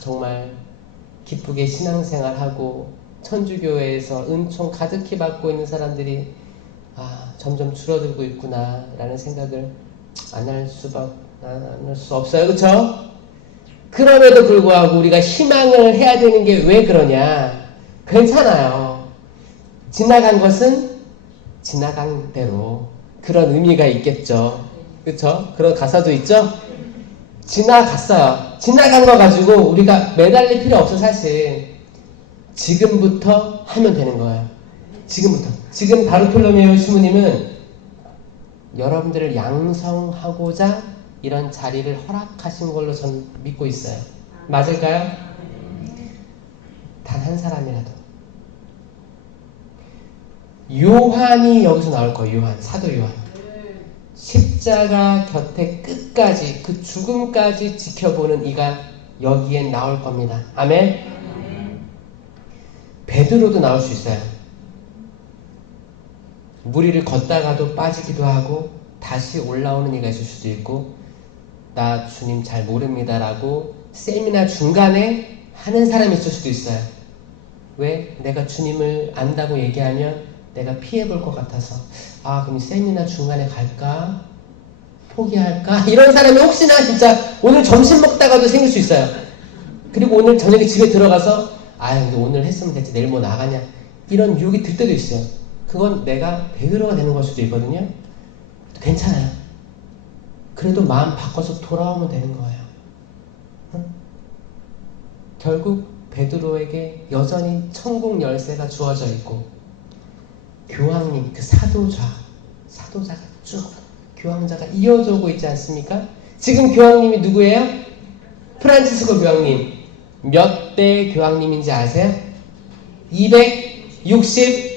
정말 기쁘게 신앙생활하고 천주교회에서 은총 가득히 받고 있는 사람들이 점점 줄어들고 있구나 라는 생각을 안 할 수 없어요. 그쵸? 그럼에도 불구하고 우리가 희망을 해야 되는 게 왜 그러냐? 괜찮아요. 지나간 것은 지나간 대로 그런 의미가 있겠죠. 그쵸? 그런 가사도 있죠? 지나갔어요. 지나간 거 가지고 우리가 매달릴 필요 없어. 사실 지금부터 하면 되는 거예요. 지금부터. 지금 바르톨로메오 시무님은 여러분들을 양성하고자 이런 자리를 허락하신 걸로 전 믿고 있어요. 맞을까요? 단 한 사람이라도. 요한이 여기서 나올 거예요. 요한, 사도 요한. 십자가 곁에 끝까지, 그 죽음까지 지켜보는 이가 여기엔 나올 겁니다. 아멘? 베드로도 나올 수 있어요. 물 위를 걷다가도 빠지기도 하고 다시 올라오는 이가 있을 수도 있고, 나 주님 잘 모릅니다 라고 세미나 중간에 하는 사람이 있을 수도 있어요. 왜? 내가 주님을 안다고 얘기하면 내가 피해볼 것 같아서 그럼 세미나 중간에 갈까? 포기할까? 이런 사람이 혹시나 진짜 오늘 점심 먹다가도 생길 수 있어요. 그리고 오늘 저녁에 집에 들어가서 근데 오늘 했으면 됐지 내일 뭐 나가냐 이런 유혹이 들 때도 있어요. 그건 내가 베드로가 되는 걸 수도 있거든요. 괜찮아요. 그래도 마음 바꿔서 돌아오면 되는 거예요. 결국 베드로에게 여전히 천국 열쇠가 주어져 있고 교황님, 그 사도자가 쭉 교황자가 이어져 오고 있지 않습니까? 지금 교황님이 누구예요? 프란치스코 교황님. 몇 대 교황님인지 아세요? 260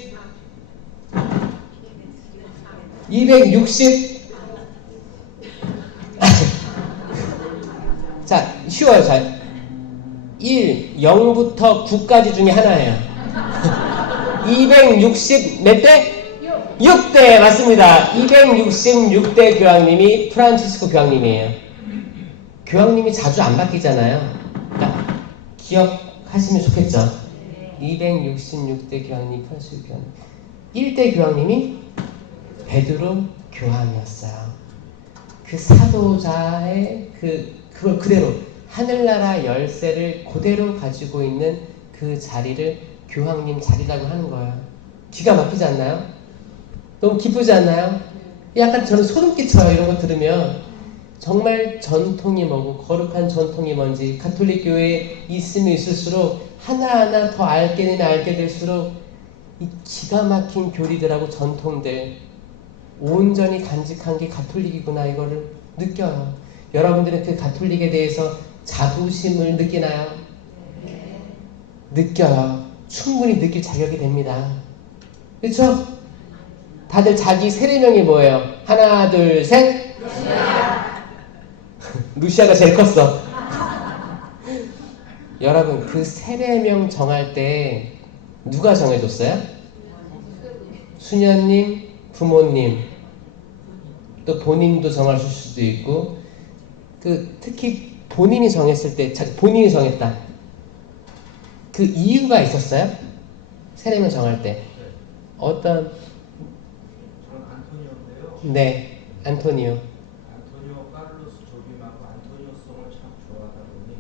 자, 쉬워요. 잘 0부터 9까지 중에 하나예요. 260 몇 대? 6대 맞습니다. 266대 교황님이 프란치스코 교황님이에요. 교황님이 자주 안 바뀌잖아요. 그러니까 기억하시면 좋겠죠. 266대 교황님 프란치스코 교황님. 1대 교황님이 베드로 교황이었어요. 그 사도자의 그걸 그대로 하늘나라 열쇠를 그대로 가지고 있는 그 자리를 교황님 자리라고 하는 거예요. 기가 막히지 않나요? 너무 기쁘지 않나요? 약간 저는 소름 끼쳐요. 이런 거 들으면. 정말 전통이 뭐고 거룩한 전통이 뭔지 가톨릭 교회에 있으면 있을수록 하나하나 더 알게 되면 알게 될수록 이 기가 막힌 교리들하고 전통들 온전히 간직한 게 가톨릭이구나 이거를 느껴요. 여러분들은 그 가톨릭에 대해서 자부심을 느끼나요? 느껴요. 충분히 느낄 자격이 됩니다. 그렇죠? 다들 자기 세례명이 뭐예요? 하나 둘 셋. 루시아가 제일 컸어. 여러분 그 세례명 정할 때 누가 정해줬어요? 수녀님, 부모님, 또 본인도 정하실 수도 있고 그 특히 본인이 정했을 때 본인이 정했다. 그 이유가 있었어요? 세례명 정할 때 어떤? 저는 안토니오인데요. 네, 안토니오. 안토니오 카를로스 조빔하고 안토니오성을 참 좋아하다 보니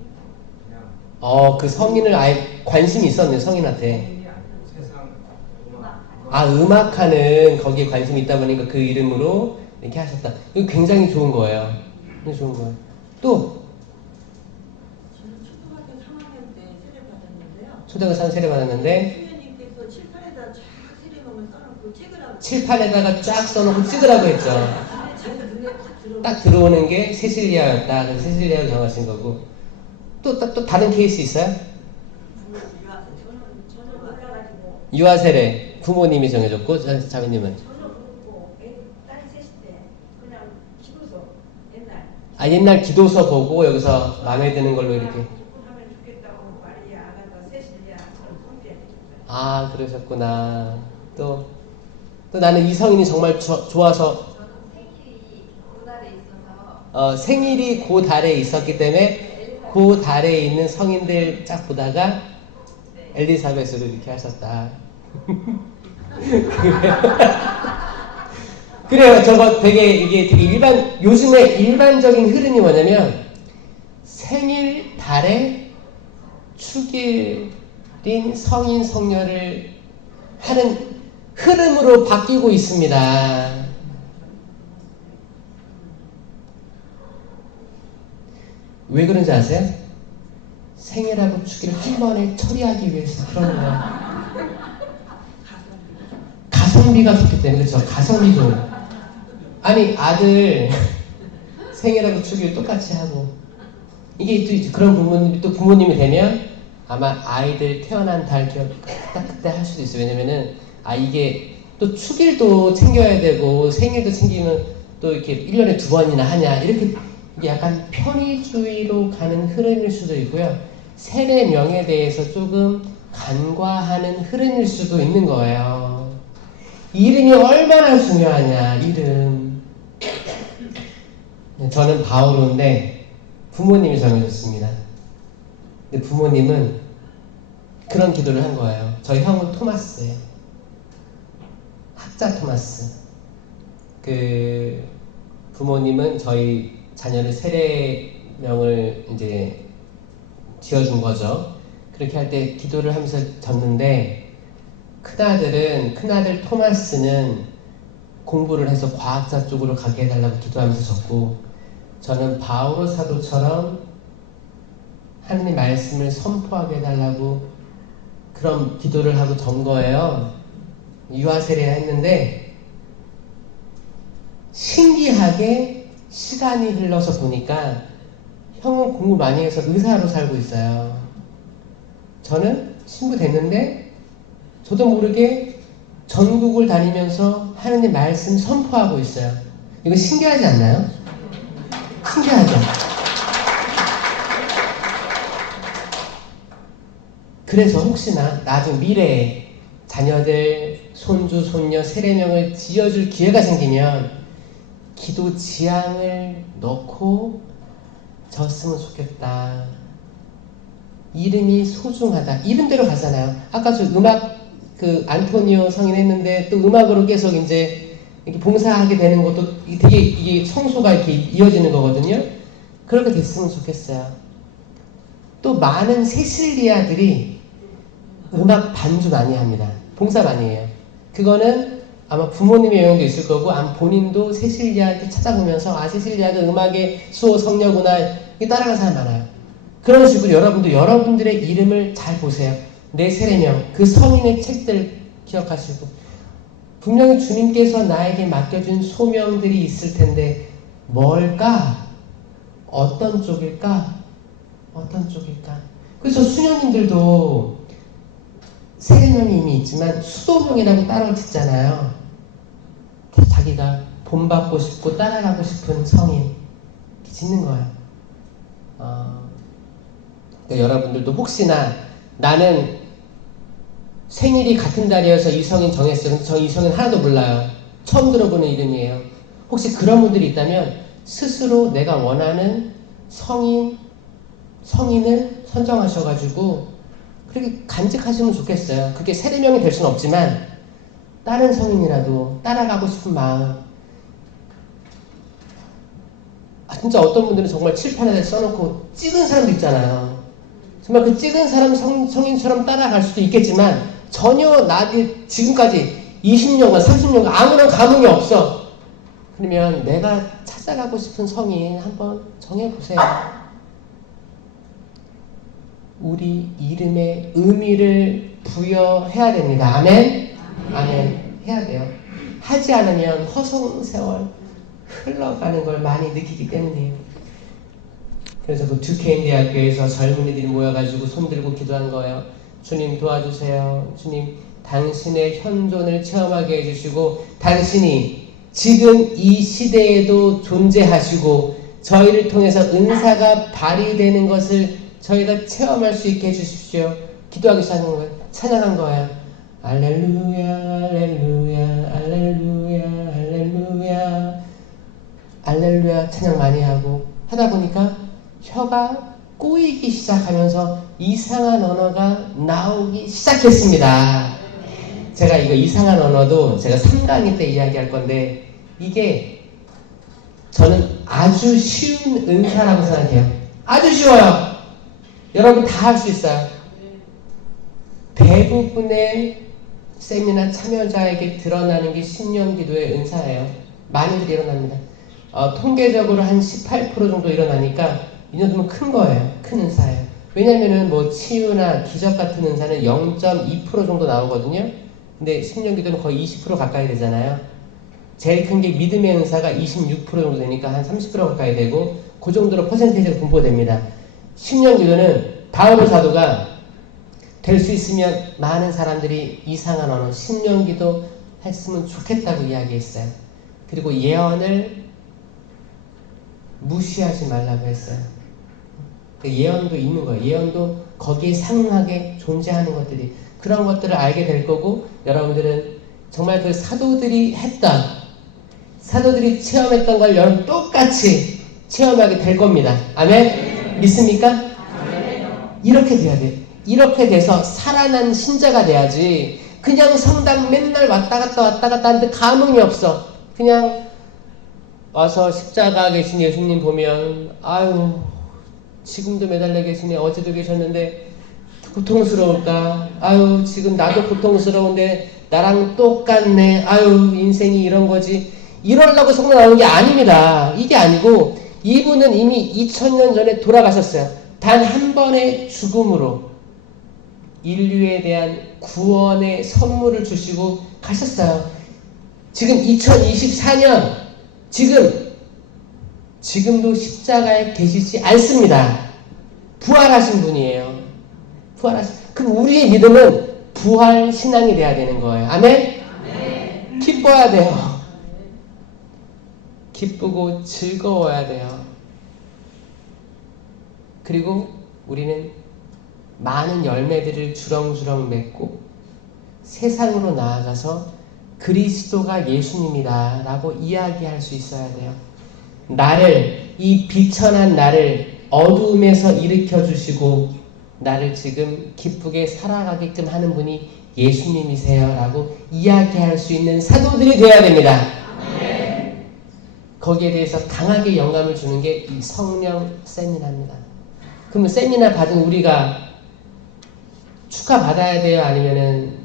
그냥 그 성인을 아예 관심이 있었네요, 성인한테. 성인이 아니고 세상 음악하는 거기에 관심이 있다 보니까 그 이름으로 이렇게 하셨다. 이거 굉장히 좋은 거예요. 굉장히 좋은 거예요. 또 저는 초등학교 3학년 때 세례 받았는데요. 초등학생 세례 받았는데 수녀님께서 칠판에다 쫙 세례명을 써놓고 찍으라고. 칠판에다가 쫙 써놓고 찍으라고 했죠. 제 눈에 딱 들어. 딱 들어오는 게 세실리아였다. 그래서 세실리아가 정하신 거고. 또 다른 케이스 있어요? 저는 몰라가지고. 유아 세례 부모님이 정해줬고 자매님은 저는 그렇고 딸이 셋일 때 그냥 기도서 옛날. 옛날 기도서 보고 여기서 마음에 드는 걸로 이렇게. 하면 좋겠다고 마리아 아가가 셋이야처럼 선비해줬어요. 그러셨구나. 또 나는 이 성인이 정말 좋아서 저는 생일이 그날에 있어서 생일이 그 달에 있었기 때문에 그 달에 있는 성인들 쫙 보다가 엘리사벳으로 이렇게 하셨다. 그래요. 저거 이게 되게 요즘에 일반적인 흐름이 뭐냐면 생일 달에 축일인 성인 성녀를 하는 흐름으로 바뀌고 있습니다. 왜 그런지 아세요? 생일하고 축일을 한 번에 처리하기 위해서 그런 거예요. 가성비가 좋기 때문에. 그렇죠. 가성비 좋은. 아니 아들 생일하고 축일 똑같이 하고 이게 또 그런 부모님이 또 부모님이 되면 아마 아이들 태어난 달 기억 딱 그때 할 수도 있어요. 왜냐면은 이게 또 축일도 챙겨야 되고 생일도 챙기면 또 이렇게 1년에 2번이나 하냐 이렇게 이게 약간 편의주의로 가는 흐름일 수도 있고요. 세례명에 대해서 조금 간과하는 흐름일 수도 있는 거예요. 이름이 얼마나 중요하냐, 이름. 저는 바오로인데 부모님이 정해줬습니다. 근데 부모님은 그런 기도를 한 거예요. 저희 형은 토마스예요. 학자 토마스. 그 부모님은 저희 자녀를 세례명을 이제 지어준 거죠. 그렇게 할 때 기도를 하면서 졌는데 큰아들 토마스는 공부를 해서 과학자 쪽으로 가게 해달라고 기도하면서 졌고, 저는 바오로 사도처럼 하느님 말씀을 선포하게 해달라고 그런 기도를 하고 전 거예요. 유아세례 했는데 신기하게 시간이 흘러서 보니까 형은 공부 많이 해서 의사로 살고 있어요. 저는 신부 됐는데 저도 모르게 전국을 다니면서 하느님 말씀 선포하고 있어요. 이거 신기하지 않나요? 신기하죠? 그래서 혹시나 나중 미래에 자녀들, 손주, 손녀, 세례명을 지어줄 기회가 생기면 기도 지향을 넣고 졌으면 좋겠다. 이름이 소중하다. 이름대로 가잖아요. 아까 저 음악 안토니오 성인 했는데 또 음악으로 계속 이제 이렇게 봉사하게 되는 것도 되게 이게 성소가 이렇게 이어지는 거거든요. 그렇게 됐으면 좋겠어요. 또 많은 세실리아들이 음악 반주 많이 합니다. 봉사 많이 해요. 그거는 아마 부모님의 영향도 있을 거고, 아마 본인도 세실리아를 찾아보면서, 아, 세실리아가 음악의 수호 성녀구나, 이게 따라가는 사람 많아요. 그런 식으로 여러분도 여러분들의 이름을 잘 보세요. 내 세례명, 그 성인의 책들 기억하시고, 분명히 주님께서 나에게 맡겨준 소명들이 있을 텐데, 뭘까? 어떤 쪽일까? 어떤 쪽일까? 그래서 수녀님들도 세례명이 이미 있지만 수도명이라고 따로 짓잖아요. 자기가 본받고 싶고 따라가고 싶은 성인 이렇게 짓는 거예요. 그러니까 여러분들도 혹시나 나는 생일이 같은 달이어서 이 성인 정했어요. 근데 저 이 성인 하나도 몰라요. 처음 들어보는 이름이에요. 혹시 그런 분들이 있다면 스스로 내가 원하는 성인을 선정하셔가지고 그렇게 간직하시면 좋겠어요. 그게 세례명이 될 수는 없지만 다른 성인이라도 따라가고 싶은 마음. 진짜 어떤 분들은 정말 칠판에 써놓고 찍은 사람도 있잖아요. 정말 그 찍은 사람 성인처럼 따라갈 수도 있겠지만 전혀 나한테 지금까지 20년간 30년간 아무런 감흥이 없어. 그러면 내가 찾아가고 싶은 성인 한번 정해보세요. 우리 이름에 의미를 부여해야 됩니다. 아멘? 아멘. 해야 돼요. 하지 않으면 허송세월 흘러가는 걸 많이 느끼기 때문이에요. 그래서 그 듀케인 대학교에서 젊은이들이 모여가지고 손들고 기도한 거예요. 주님 도와주세요. 주님 당신의 현존을 체험하게 해주시고 당신이 지금 이 시대에도 존재하시고 저희를 통해서 은사가 발휘되는 것을 저희가 체험할 수 있게 해주십시오. 기도하기 시작한 거예요. 찬양한 거예요. 알렐루야 알렐루야 알렐루야 알렐루야 알렐루야 찬양 많이 하고 하다 보니까 혀가 꼬이기 시작하면서 이상한 언어가 나오기 시작했습니다. 제가 이거 이상한 언어도 제가 3강의 때 이야기할 건데 이게 저는 아주 쉬운 은사라고 생각해요. 아주 쉬워요. 여러분 다 할 수 있어요. 대부분의 세미나 참여자에게 드러나는 게 신령기도의 은사예요. 많이들 일어납니다. 통계적으로 한 18% 정도 일어나니까 이 정도면 큰 거예요. 큰 은사예요. 왜냐면은 뭐 치유나 기적 같은 은사는 0.2% 정도 나오거든요. 근데 신령기도는 거의 20% 가까이 되잖아요. 제일 큰 게 믿음의 은사가 26% 정도 되니까 한 30% 가까이 되고 그 정도로 퍼센테이지가 분포됩니다. 신령기도는 바오로 사도가 될 수 있으면 많은 사람들이 이상한 언어 신령기도 했으면 좋겠다고 이야기했어요. 그리고 예언을 무시하지 말라고 했어요. 예언도 있는 거예요. 예언도 거기에 상응하게 존재하는 것들이 그런 것들을 알게 될 거고 여러분들은 정말 그 사도들이 했던 사도들이 체험했던 걸 여러분 똑같이 체험하게 될 겁니다. 아멘? 믿습니까? 아멘. 이렇게 돼야 돼. 이렇게 돼서 살아난 신자가 돼야지 그냥 성당 맨날 왔다 갔다 하는데 감흥이 없어. 그냥 와서 십자가 계신 예수님 보면 아유 지금도 매달려 계시네. 어제도 계셨는데 고통스러울까? 아유 지금 나도 고통스러운데 나랑 똑같네. 아유 인생이 이런 거지. 이러려고 성당 나오는 게 아닙니다. 이게 아니고 이분은 이미 2000년 전에 돌아가셨어요. 단 한 번의 죽음으로 인류에 대한 구원의 선물을 주시고 가셨어요. 지금 2024년 지금도 십자가에 계시지 않습니다. 부활하신 분이에요. 그럼 우리의 믿음은 부활 신앙이 돼야 되는 거예요. 아멘? 아멘. 기뻐야 돼요. 기쁘고 즐거워야 돼요. 그리고 우리는 많은 열매들을 주렁주렁 맺고 세상으로 나아가서 그리스도가 예수님이다 라고 이야기할 수 있어야 돼요. 이 비천한 나를 어두움에서 일으켜 주시고 나를 지금 기쁘게 살아가게끔 하는 분이 예수님이세요 라고 이야기할 수 있는 사도들이 되어야 됩니다. 네. 거기에 대해서 강하게 영감을 주는 게 이 성령 세미나입니다. 그러면 세미나 받은 우리가 축하받아야 돼요? 아니면은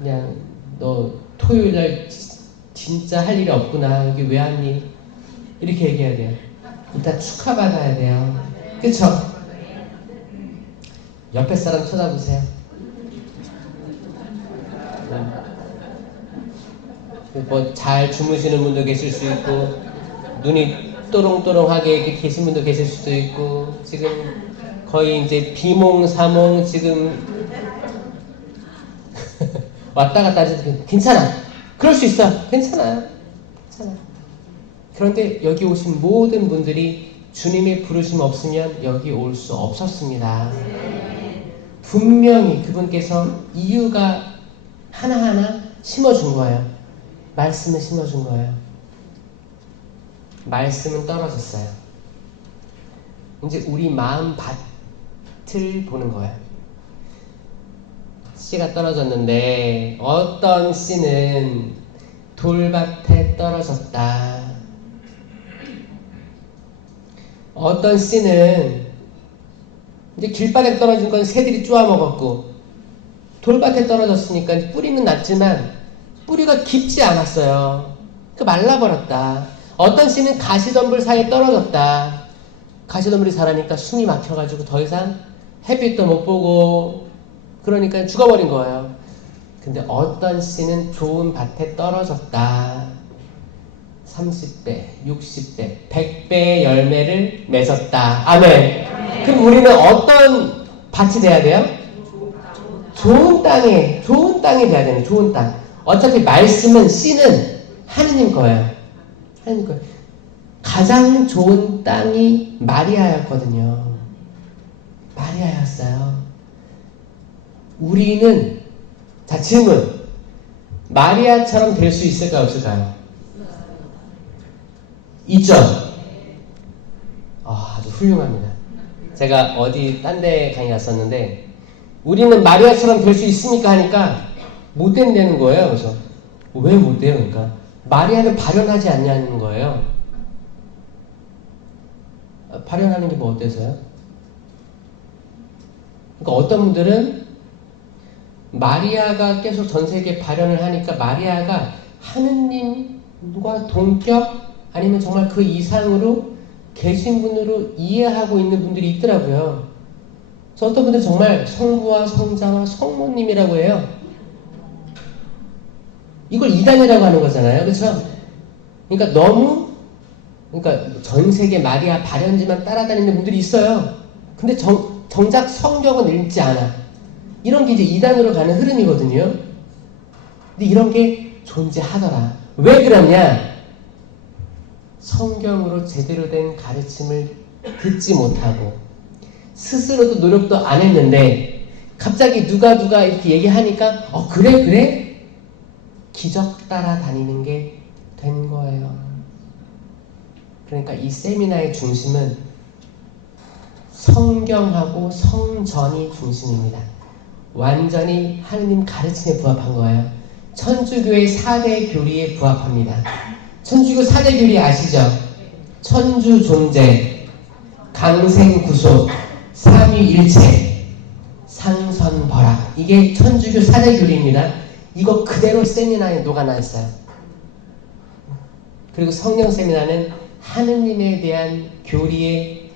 그냥 너 토요일날 진짜 할 일이 없구나. 여기 왜 왔니? 이렇게 얘기해야 돼요. 일단 축하받아야 돼요. 그쵸? 옆에 사람 쳐다보세요. 뭐 잘 주무시는 분도 계실 수 있고 눈이 또롱또롱하게 이렇게 계신 분도 계실 수도 있고 지금 거의 이제 비몽사몽 지금 왔다 갔다 하셔도 괜찮아. 그럴 수 있어. 괜찮아요. 괜찮아. 그런데 여기 오신 모든 분들이 주님의 부르심 없으면 여기 올 수 없었습니다. 분명히 그분께서 이유가 하나하나 심어준 거예요. 말씀을 심어준 거예요. 말씀은 떨어졌어요. 이제 우리 마음 밭을 보는 거예요. 씨가 떨어졌는데 어떤 씨는 돌밭에 떨어졌다. 어떤 씨는 이제 길바닥에 떨어진 건 새들이 쪼아 먹었고 돌밭에 떨어졌으니까 뿌리는 났지만 뿌리가 깊지 않았어요. 그 말라버렸다. 어떤 씨는 가시덤불 사이에 떨어졌다. 가시덤불이 자라니까 숨이 막혀가지고 더 이상 햇빛도 못 보고 그러니까 죽어버린 거예요. 근데 어떤 씨는 좋은 밭에 떨어졌다. 30배, 60배, 100배의 열매를 맺었다. 아멘. 그럼 우리는 어떤 밭이 돼야 돼요? 좋은 땅에 돼야 되는 좋은 땅. 어차피 말씀은 씨는 하느님 거예요. 하느님 거예요. 가장 좋은 땅이 마리아였거든요. 마리아였어요. 우리는 자 질문 마리아처럼 될 수 있을까요 없을까요? 있죠? 아주 훌륭합니다. 제가 어디 딴 데 강의 갔었는데 우리는 마리아처럼 될 수 있습니까 하니까 못 된다는 거예요. 그래서 왜 못 돼요? 그러니까 마리아는 발현하지 않냐는 거예요. 발현하는 게 뭐 어때서요? 그러니까 어떤 분들은 마리아가 계속 전 세계에 발현을 하니까 마리아가 하느님과 동격 아니면 정말 그 이상으로 계신 분으로 이해하고 있는 분들이 있더라고요. 그래서 어떤 분들은 정말 성부와 성자와 성모님이라고 해요. 이걸 이단이라고 하는 거잖아요. 그렇죠? 그러니까 그러니까 전 세계 마리아 발현지만 따라다니는 분들이 있어요. 근데 정작 성경은 읽지 않아. 이런 게 이제 이단으로 가는 흐름이거든요. 근데 이런 게 존재하더라. 왜 그러냐? 성경으로 제대로 된 가르침을 듣지 못하고 스스로도 노력도 안 했는데 갑자기 누가 이렇게 얘기하니까 그래? 기적 따라다니는 게 된 거예요. 그러니까 이 세미나의 중심은 성경하고 성전이 중심입니다. 완전히 하느님 가르침에 부합한 거예요. 천주교의 4대 교리에 부합합니다. 천주교 4대 교리 아시죠? 천주 존재, 강생 구속, 삼위일체, 상선벌악. 이게 천주교 4대 교리입니다. 이거 그대로 세미나에 녹아나 있어요. 그리고 성령 세미나는 하느님에 대한 교리의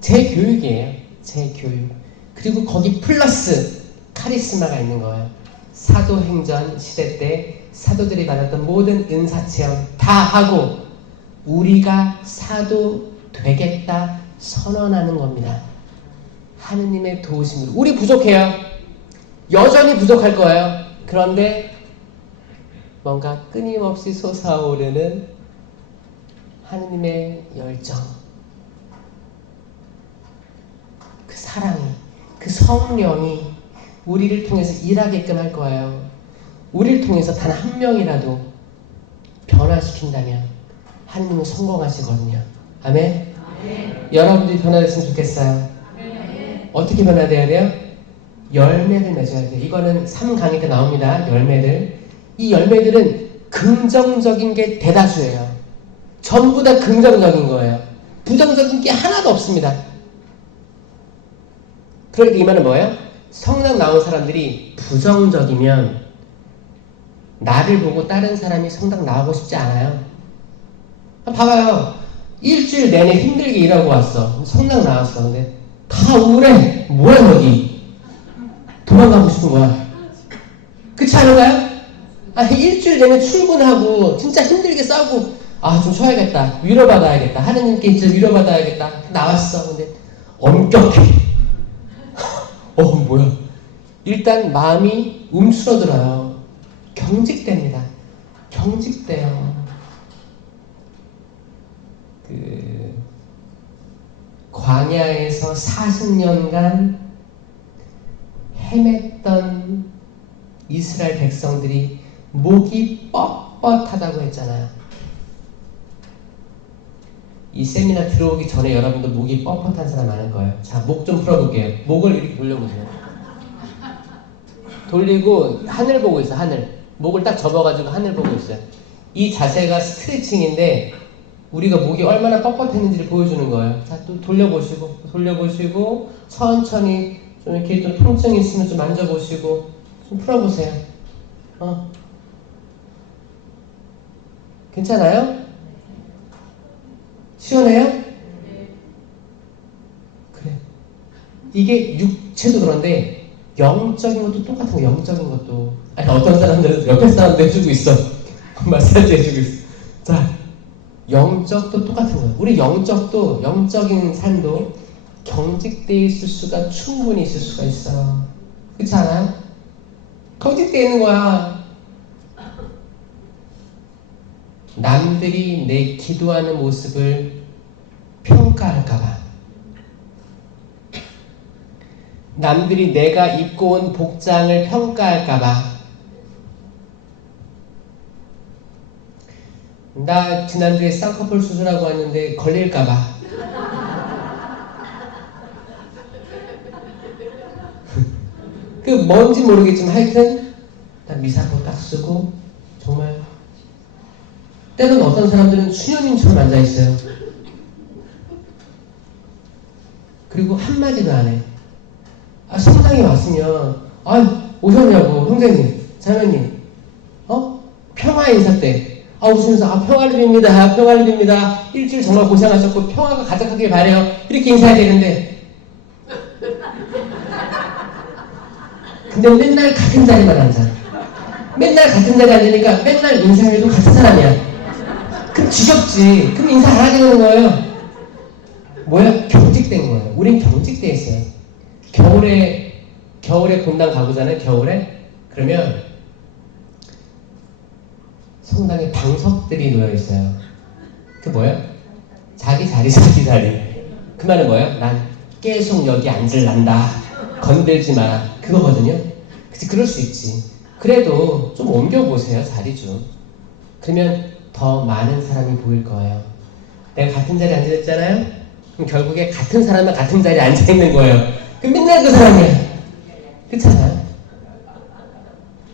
재교육이에요. 재교육. 그리고 거기 플러스 카리스마가 있는 거예요. 사도행전 시대 때 사도들이 받았던 모든 은사체험 다 하고 우리가 사도 되겠다 선언하는 겁니다. 하느님의 도우심으로. 우리 부족해요. 여전히 부족할 거예요. 그런데 뭔가 끊임없이 솟아오르는 하느님의 열정, 그 사랑이, 그 성령이 우리를 통해서 일하게끔 할 거예요. 우리를 통해서 단 한 명이라도 변화시킨다면 하느님은 성공하시거든요. 아멘? 여러분들이 변화됐으면 좋겠어요. 어떻게 변화돼야 돼요? 열매를 맺어야 돼요. 이거는 3강의 때 나옵니다. 열매들. 이 열매들은 긍정적인 게 대다수예요. 전부 다 긍정적인 거예요. 부정적인 게 하나도 없습니다. 그러니까 이 말은 뭐예요? 성령 나온 사람들이 부정적이면 나를 보고 다른 사람이 성당 나오고 싶지 않아요. 봐봐요. 일주일 내내 힘들게 일하고 왔어. 성당 나왔어. 근데 다 우울해. 뭐야 여기. 도망가고 싶은 거야. 그렇지 않은가요? 일주일 내내 출근하고 진짜 힘들게 싸우고 좀 쉬어야겠다. 위로받아야겠다. 하느님께 진짜 위로받아야겠다. 나왔어. 근데 엄격해. 뭐야. 일단 마음이 움츠러들어요. 경직됩니다. 경직돼요. 광야에서 40년간 헤맸던 이스라엘 백성들이 목이 뻣뻣하다고 했잖아요. 이 세미나 들어오기 전에 여러분도 목이 뻣뻣한 사람 많을 거예요. 자, 목 좀 풀어볼게요. 목을 이렇게 돌려보세요. 돌리고 하늘 보고 있어. 하늘. 목을 딱 접어가지고 하늘 보고 있어요. 이 자세가 스트레칭인데 우리가 목이 얼마나 뻣뻣했는지를 보여주는 거예요. 자, 또 돌려보시고 천천히 좀 이렇게 좀 통증이 있으면 좀 만져보시고 좀 풀어보세요. 괜찮아요? 시원해요? 그래. 이게 육체도 그런데 영적인 것도 똑같은 거. 영적인 것도 어떤 사람들은 옆에 사람도 해주고 있어. 마사지 해주고 있어. 자, 영적도 똑같은 거예요. 우리 영적도, 영적인 삶도 경직되어 있을 수가 충분히 있을 수가 있어요. 그렇지 않아요? 경직되어 있는 거야. 남들이 내 기도하는 모습을 평가할까봐, 남들이 내가 입고 온 복장을 평가할까봐, 나 지난주에 쌍꺼풀 수술하고 왔는데 걸릴까봐, 뭔지 모르겠지만 하여튼 딱 미사코 딱 쓰고 정말 때로는 어떤 사람들은 수녀님처럼 앉아있어요. 그리고 한마디도 안 해. 성당에 왔으면 오셨냐고 형제님, 자매님, 평화 인사 때 웃으면서 평화를 빕니다. 평화를 빕니다. 일주일 정말 고생하셨고 평화가 가득하길 바래요. 이렇게 인사해야 되는데 근데 맨날 같은 자리만 앉아. 맨날 같은 자리에 앉으니까 맨날 인사해도 같은 사람이야. 그럼 지겹지. 그럼 인사 안 하게 되는 거예요. 뭐야? 경직된 거예요. 우린 경직돼 있어요. 겨울에 본당 가보잖아요. 겨울에. 그러면 성당에 방석들이 놓여 있어요. 그 뭐예요? 자기 자리. 그 말은 뭐예요? 난 계속 여기 앉을란다. 건들지 마라. 그거거든요. 그치, 그럴 수 있지. 그래도 좀 옮겨보세요. 자리 좀. 그러면 더 많은 사람이 보일 거예요. 내가 같은 자리에 앉아있잖아요? 그럼 결국에 같은 사람은 같은 자리에 앉아있는 거예요. 그럼 맨날 그 사람이야. 그렇잖아요?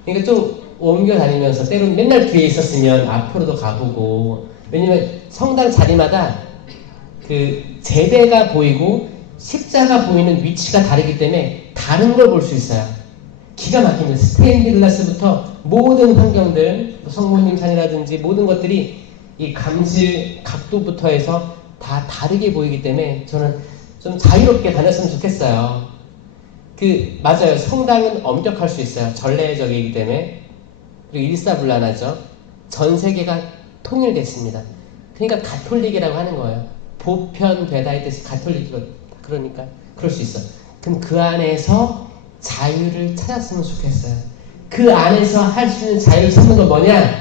그러니까 좀 옮겨 다니면서 때로는 맨날 뒤에 있었으면 앞으로도 가보고, 왜냐면 성당 자리마다 그 제대가 보이고 십자가 보이는 위치가 다르기 때문에 다른 걸 볼 수 있어요. 기가 막힙니다. 스테인드 글라스부터 모든 환경들, 성모님 잔이라든지 모든 것들이 이 감질 각도부터 해서 다 다르게 보이기 때문에 저는 좀 자유롭게 다녔으면 좋겠어요. 맞아요. 성당은 엄격할 수 있어요. 전례적이기 때문에. 그리고 일사불란하죠. 전 세계가 통일됐습니다. 그러니까 가톨릭이라고 하는 거예요. 보편되다의 뜻이 가톨릭이고, 그러니까 그럴 수 있어. 그럼 그 안에서 자유를 찾았으면 좋겠어요. 그 안에서 할 수 있는 자유를 찾는 건 뭐냐?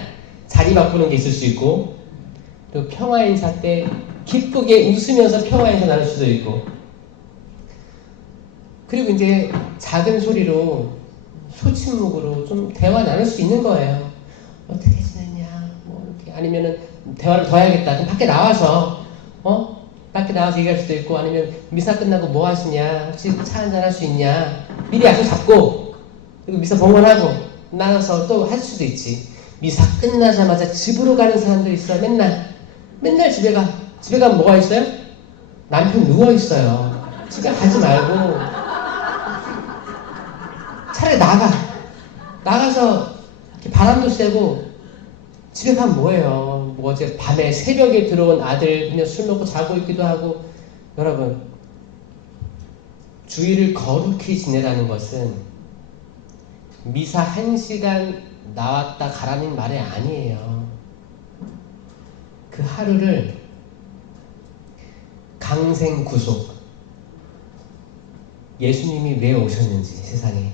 자리 바꾸는 게 있을 수 있고, 또 평화 인사 때 기쁘게 웃으면서 평화 인사 나눌 수도 있고, 그리고 이제 작은 소리로 소침묵으로 좀 대화 나눌 수 있는 거예요. 어떻게 지냈냐? 이렇게. 아니면은 대화를 더 해야겠다. 그럼 밖에 나와서 밖에 나와서 얘기할 수도 있고, 아니면 미사 끝나고 뭐 하시냐? 혹시 차 한잔 할 수 있냐? 미리 약속 잡고, 그리고 미사 봉헌하고 나눠서 또 할 수도 있지. 미사 끝나자마자 집으로 가는 사람들 있어요. 맨날 집에 가면 뭐가 있어요? 남편 누워 있어요. 집에 가지 말고 차라리 나가서 바람도 세고 집에 가면 뭐예요? 뭐 어제 밤에 새벽에 들어온 아들 그냥 술 먹고 자고 있기도 하고. 여러분, 주일을 거룩히 지내라는 것은 미사 1시간 나왔다 가라는 말이 아니에요. 그 하루를 강생구속, 예수님이 왜 오셨는지 세상에.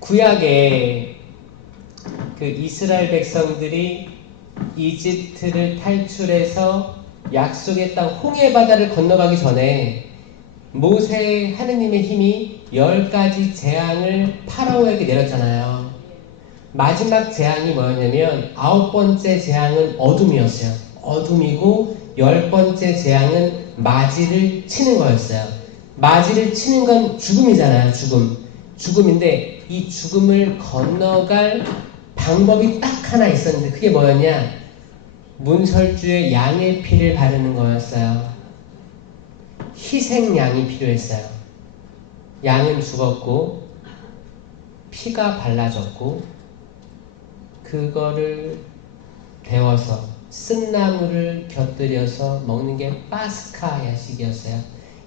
구약에 그 이스라엘 백성들이 이집트를 탈출해서 약속의 땅 홍해 바다를 건너가기 전에 모세 하느님의 힘이 10가지 재앙을 파라오에게 내렸잖아요. 마지막 재앙이 뭐였냐면 9번째 재앙은 어둠이었어요. 어둠이고 10번째 재앙은 마지를 치는 거였어요. 마지를 치는 건 죽음이잖아요. 죽음인데 이 죽음을 건너갈 방법이 딱 하나 있었는데 그게 뭐였냐? 문설주에 양의 피를 바르는 거였어요. 희생양이 필요했어요. 양은 죽었고 피가 발라졌고 그거를 데워서 쓴나물을 곁들여서 먹는 게 파스카 야식이었어요.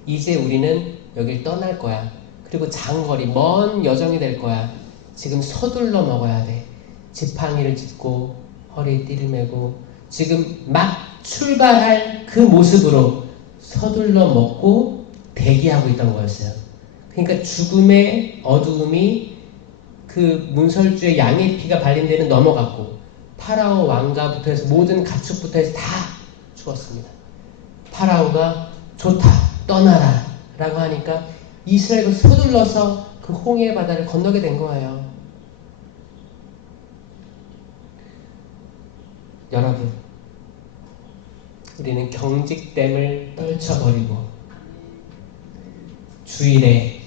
이제 우리는 여길 떠날 거야. 그리고 장거리 먼 여정이 될 거야. 지금 서둘러 먹어야 돼. 지팡이를 짚고 허리에 띠를 메고 지금 막 출발할 그 모습으로 서둘러 먹고 대기하고 있던 거였어요. 그러니까 죽음의 어두움이 그 문설주의 양의 피가 발린 데는 넘어갔고 파라오 왕가부터 해서 모든 가축부터 해서 다 죽었습니다. 파라오가 좋다 떠나라 라고 하니까 이스라엘은 서둘러서 그 홍해 바다를 건너게 된 거예요. 여러분, 우리는 경직됨을 떨쳐버리고 주일에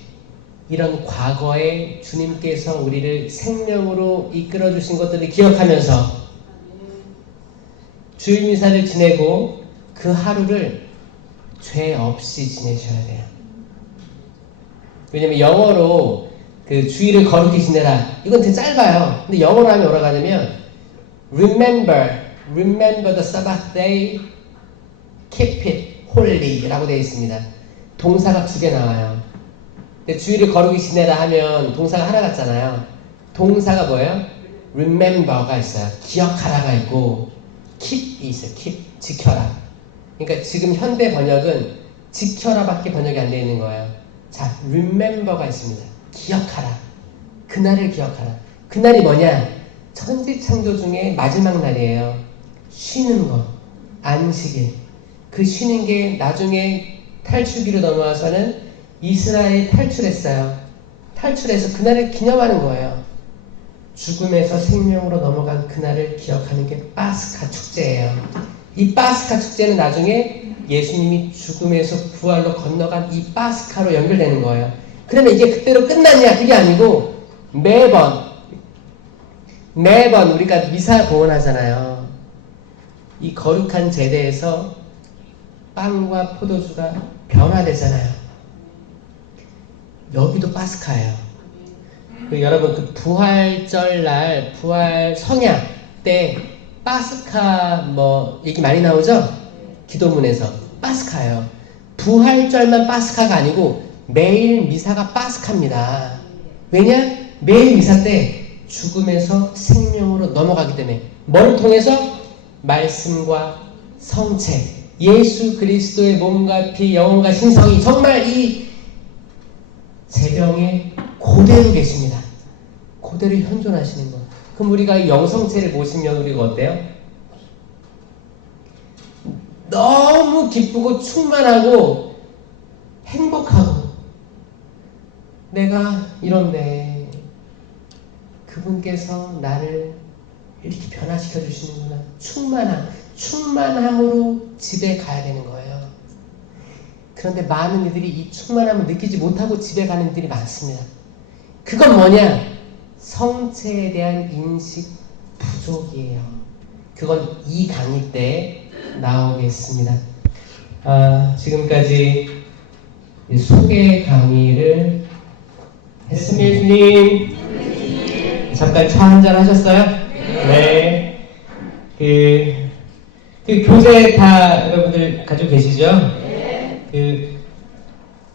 이런 과거에 주님께서 우리를 생명으로 이끌어 주신 것들을 기억하면서 주일 미사를 지내고 그 하루를 죄 없이 지내셔야 돼요. 왜냐면 영어로 그 주일을 거룩히 지내라 이건 되게 짧아요. 근데 영어로 하면 뭐라고 하냐면 Remember the Sabbath day, keep it holy 라고 되어 있습니다. 동사가 2개 나와요. 근데 주일을 거룩히 지내라 하면 동사가 하나 같잖아요. 동사가 뭐예요? Remember가 있어요. 기억하라가 있고 keep이 있어요. keep, 지켜라. 그러니까 지금 현대 번역은 지켜라밖에 번역이 안 되어 있는 거예요. 자, Remember가 있습니다. 기억하라. 그날을 기억하라. 그날이 뭐냐? 천지창조 중에 마지막 날이에요. 쉬는 거, 안식일. 그 쉬는 게 나중에 탈출기로 넘어와서는 이스라엘이 탈출했어요. 탈출해서 그날을 기념하는 거예요. 죽음에서 생명으로 넘어간 그날을 기억하는 게 파스카 축제예요. 이 파스카 축제는 나중에 예수님이 죽음에서 부활로 건너간 이 파스카로 연결되는 거예요. 그러면 이게 그때로 끝났냐? 그게 아니고 매번 우리가 미사 봉헌하잖아요. 이 거룩한 제대에서 빵과 포도주가 변화되잖아요. 여기도 파스카예요. 여러분 그 부활절 날 부활 성약 때 파스카 뭐 얘기 많이 나오죠? 기도문에서 파스카예요. 부활절만 파스카가 아니고 매일 미사가 파스카입니다. 왜냐? 매일 미사 때 죽음에서 생명으로 넘어가기 때문에 뭘 통해서? 말씀과 성체, 예수 그리스도의 몸과 피, 영혼과 신성이 정말 이 제병에 그대로 계십니다. 그대로 현존하시는 것. 그럼 우리가 이 영성체를 보시면 우리가 어때요? 너무 기쁘고 충만하고 행복하고 내가 이런데 그분께서 나를 이렇게 변화시켜 주시는구나. 충만함으로 집에 가야 되는 거예요. 그런데 많은 이들이 이 충만함을 느끼지 못하고 집에 가는 이들이 많습니다. 그건 뭐냐? 성체에 대한 인식 부족이에요. 그건 이 강의 때 나오겠습니다. 지금까지 소개 강의를 했습니다. 예수님 잠깐 차 한잔 하셨어요? 네. 그 교재 다 여러분들 가지고 계시죠? 그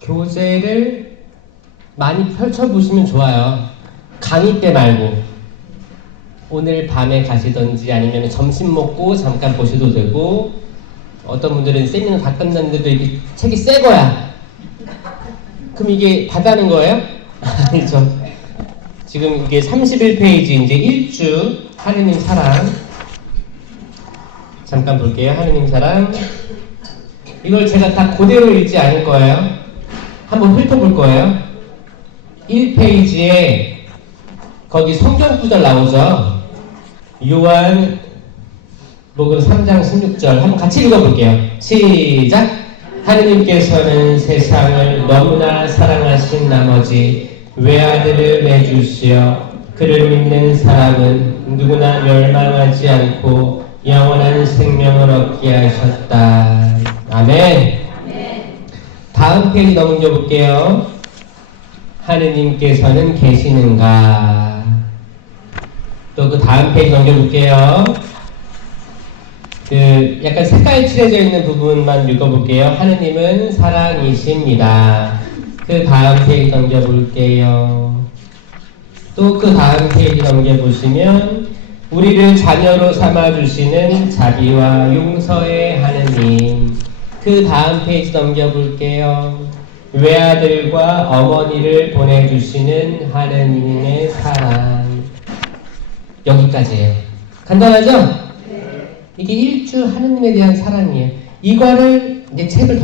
교재를 많이 펼쳐보시면 좋아요. 강의 때 말고. 오늘 밤에 가시던지 아니면 점심 먹고 잠깐 보셔도 되고, 어떤 분들은 세미나 다 끝났는데도 이게 책이 새 거야. 그럼 이게 다다는 거예요? 아니죠. 지금 이게 31페이지 이제 1주 하느님 사랑. 잠깐 볼게요. 하느님 사랑. 이걸 제가 다 그대로 읽지 않을 거예요. 한번 훑어볼 거예요. 1페이지에 거기 성경 구절 나오죠. 요한 복음 3장 16절 한번 같이 읽어볼게요. 시작! 하느님께서는 세상을 너무나 사랑하신 나머지 외아들을 내주시어 그를 믿는 사람은 누구나 멸망하지 않고 영원한 생명을 얻게 하셨다. 아멘. 다음 페이지 넘겨볼게요. 하느님께서는 계시는가? 또 그 다음 페이지 넘겨볼게요. 그 약간 색깔 칠해져 있는 부분만 읽어볼게요. 하느님은 사랑이십니다. 그 다음 페이지 넘겨볼게요. 또 그 다음 페이지 넘겨보시면 우리를 자녀로 삼아주시는 자비와 용서의 하느님. 그 다음 페이지 넘겨볼게요. 외아들과 어머니를 보내주시는 하느님의 사랑. 여기까지예요. 간단하죠? 이게 일주 하느님에 대한 사랑이에요. 이거를 이제 책을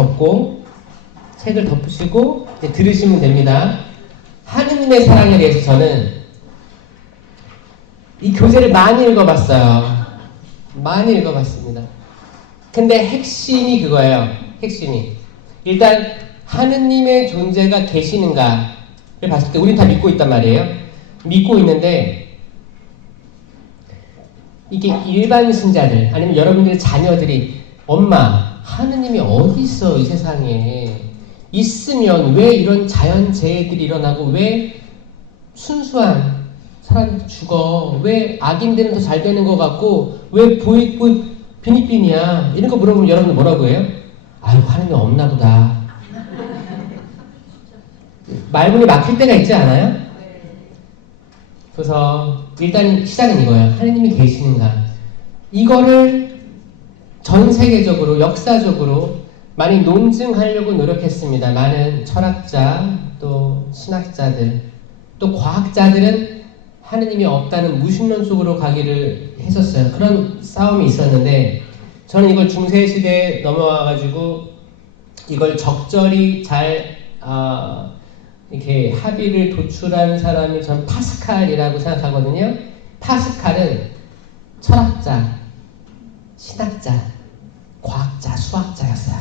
덮으시고 이제 들으시면 됩니다. 하느님의 사랑에 대해서 저는 이 교재를 많이 읽어봤어요. 많이 읽어봤습니다. 근데 핵심이 그거예요. 핵심이. 일단 하느님의 존재가 계시는가를 봤을 때 우린 다 믿고 있단 말이에요. 믿고 있는데 이게 일반 신자들 아니면 여러분들의 자녀들이 엄마 하느님이 어디 있어 이 세상에 있으면 왜 이런 자연재해들이 일어나고 왜 순수한 사람이 죽어 왜 악인들은 더 잘 되는 것 같고 왜 보이고 비니비니야 이런 거 물어보면 여러분들 뭐라고 해요? 아유 하느님 없나 보다. 말문이 막힐 때가 있지 않아요? 그래서 일단 시작은 이거예요. 하느님이 계시는가? 이거를 전 세계적으로 역사적으로 많이 논증하려고 노력했습니다. 많은 철학자 또 신학자들 또 과학자들은 하느님이 없다는 무신론 속으로 가기를 했었어요. 그런 싸움이 있었는데 저는 이걸 중세시대에 넘어와가지고 이걸 적절히 잘 이렇게 합의를 도출한 사람이 전 파스칼이라고 생각하거든요. 파스칼은 철학자, 신학자, 과학자, 수학자였어요.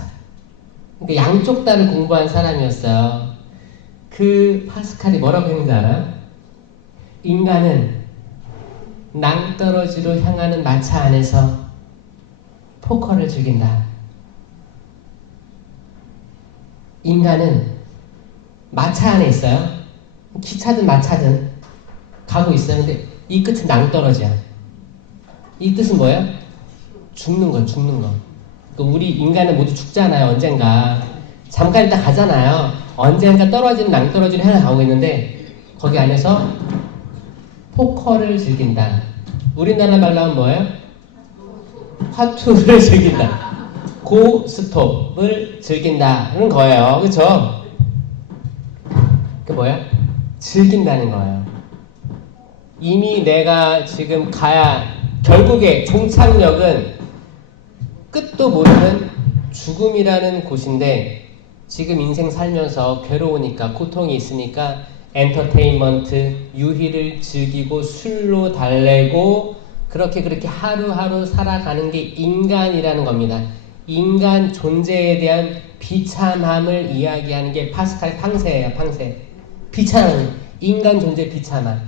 그러니까 양쪽 다를 공부한 사람이었어요. 그 파스칼이 뭐라고 했는지 알아요? 인간은 낭떠러지로 향하는 마차 안에서 포커를 즐긴다. 인간은 마차 안에 있어요. 기차든 마차든 가고 있어요. 근데 이 끝은 낭떠러지야. 이 뜻은 뭐예요? 죽는 거, 죽는 거. 우리 인간은 모두 죽잖아요. 언젠가. 잠깐 있다 가잖아요. 언젠가 떨어지는 낭떠러지를 하나 가고 있는데 거기 안에서 포커를 즐긴다. 우리나라 말로 하면 뭐예요? 화투를 즐긴다. 고스톱을 즐긴다는 거예요. 그렇죠? 그 뭐야? 즐긴다는 거예요. 이미 내가 지금 가야 결국에 종착역은 끝도 모르는 죽음이라는 곳인데 지금 인생 살면서 괴로우니까 고통이 있으니까 엔터테인먼트, 유희를 즐기고 술로 달래고 그렇게 하루하루 살아가는 게 인간이라는 겁니다. 인간 존재에 대한 비참함을 이야기하는 게 파스칼의 팡세예요. 팡세. 비참함, 인간 존재 비참함.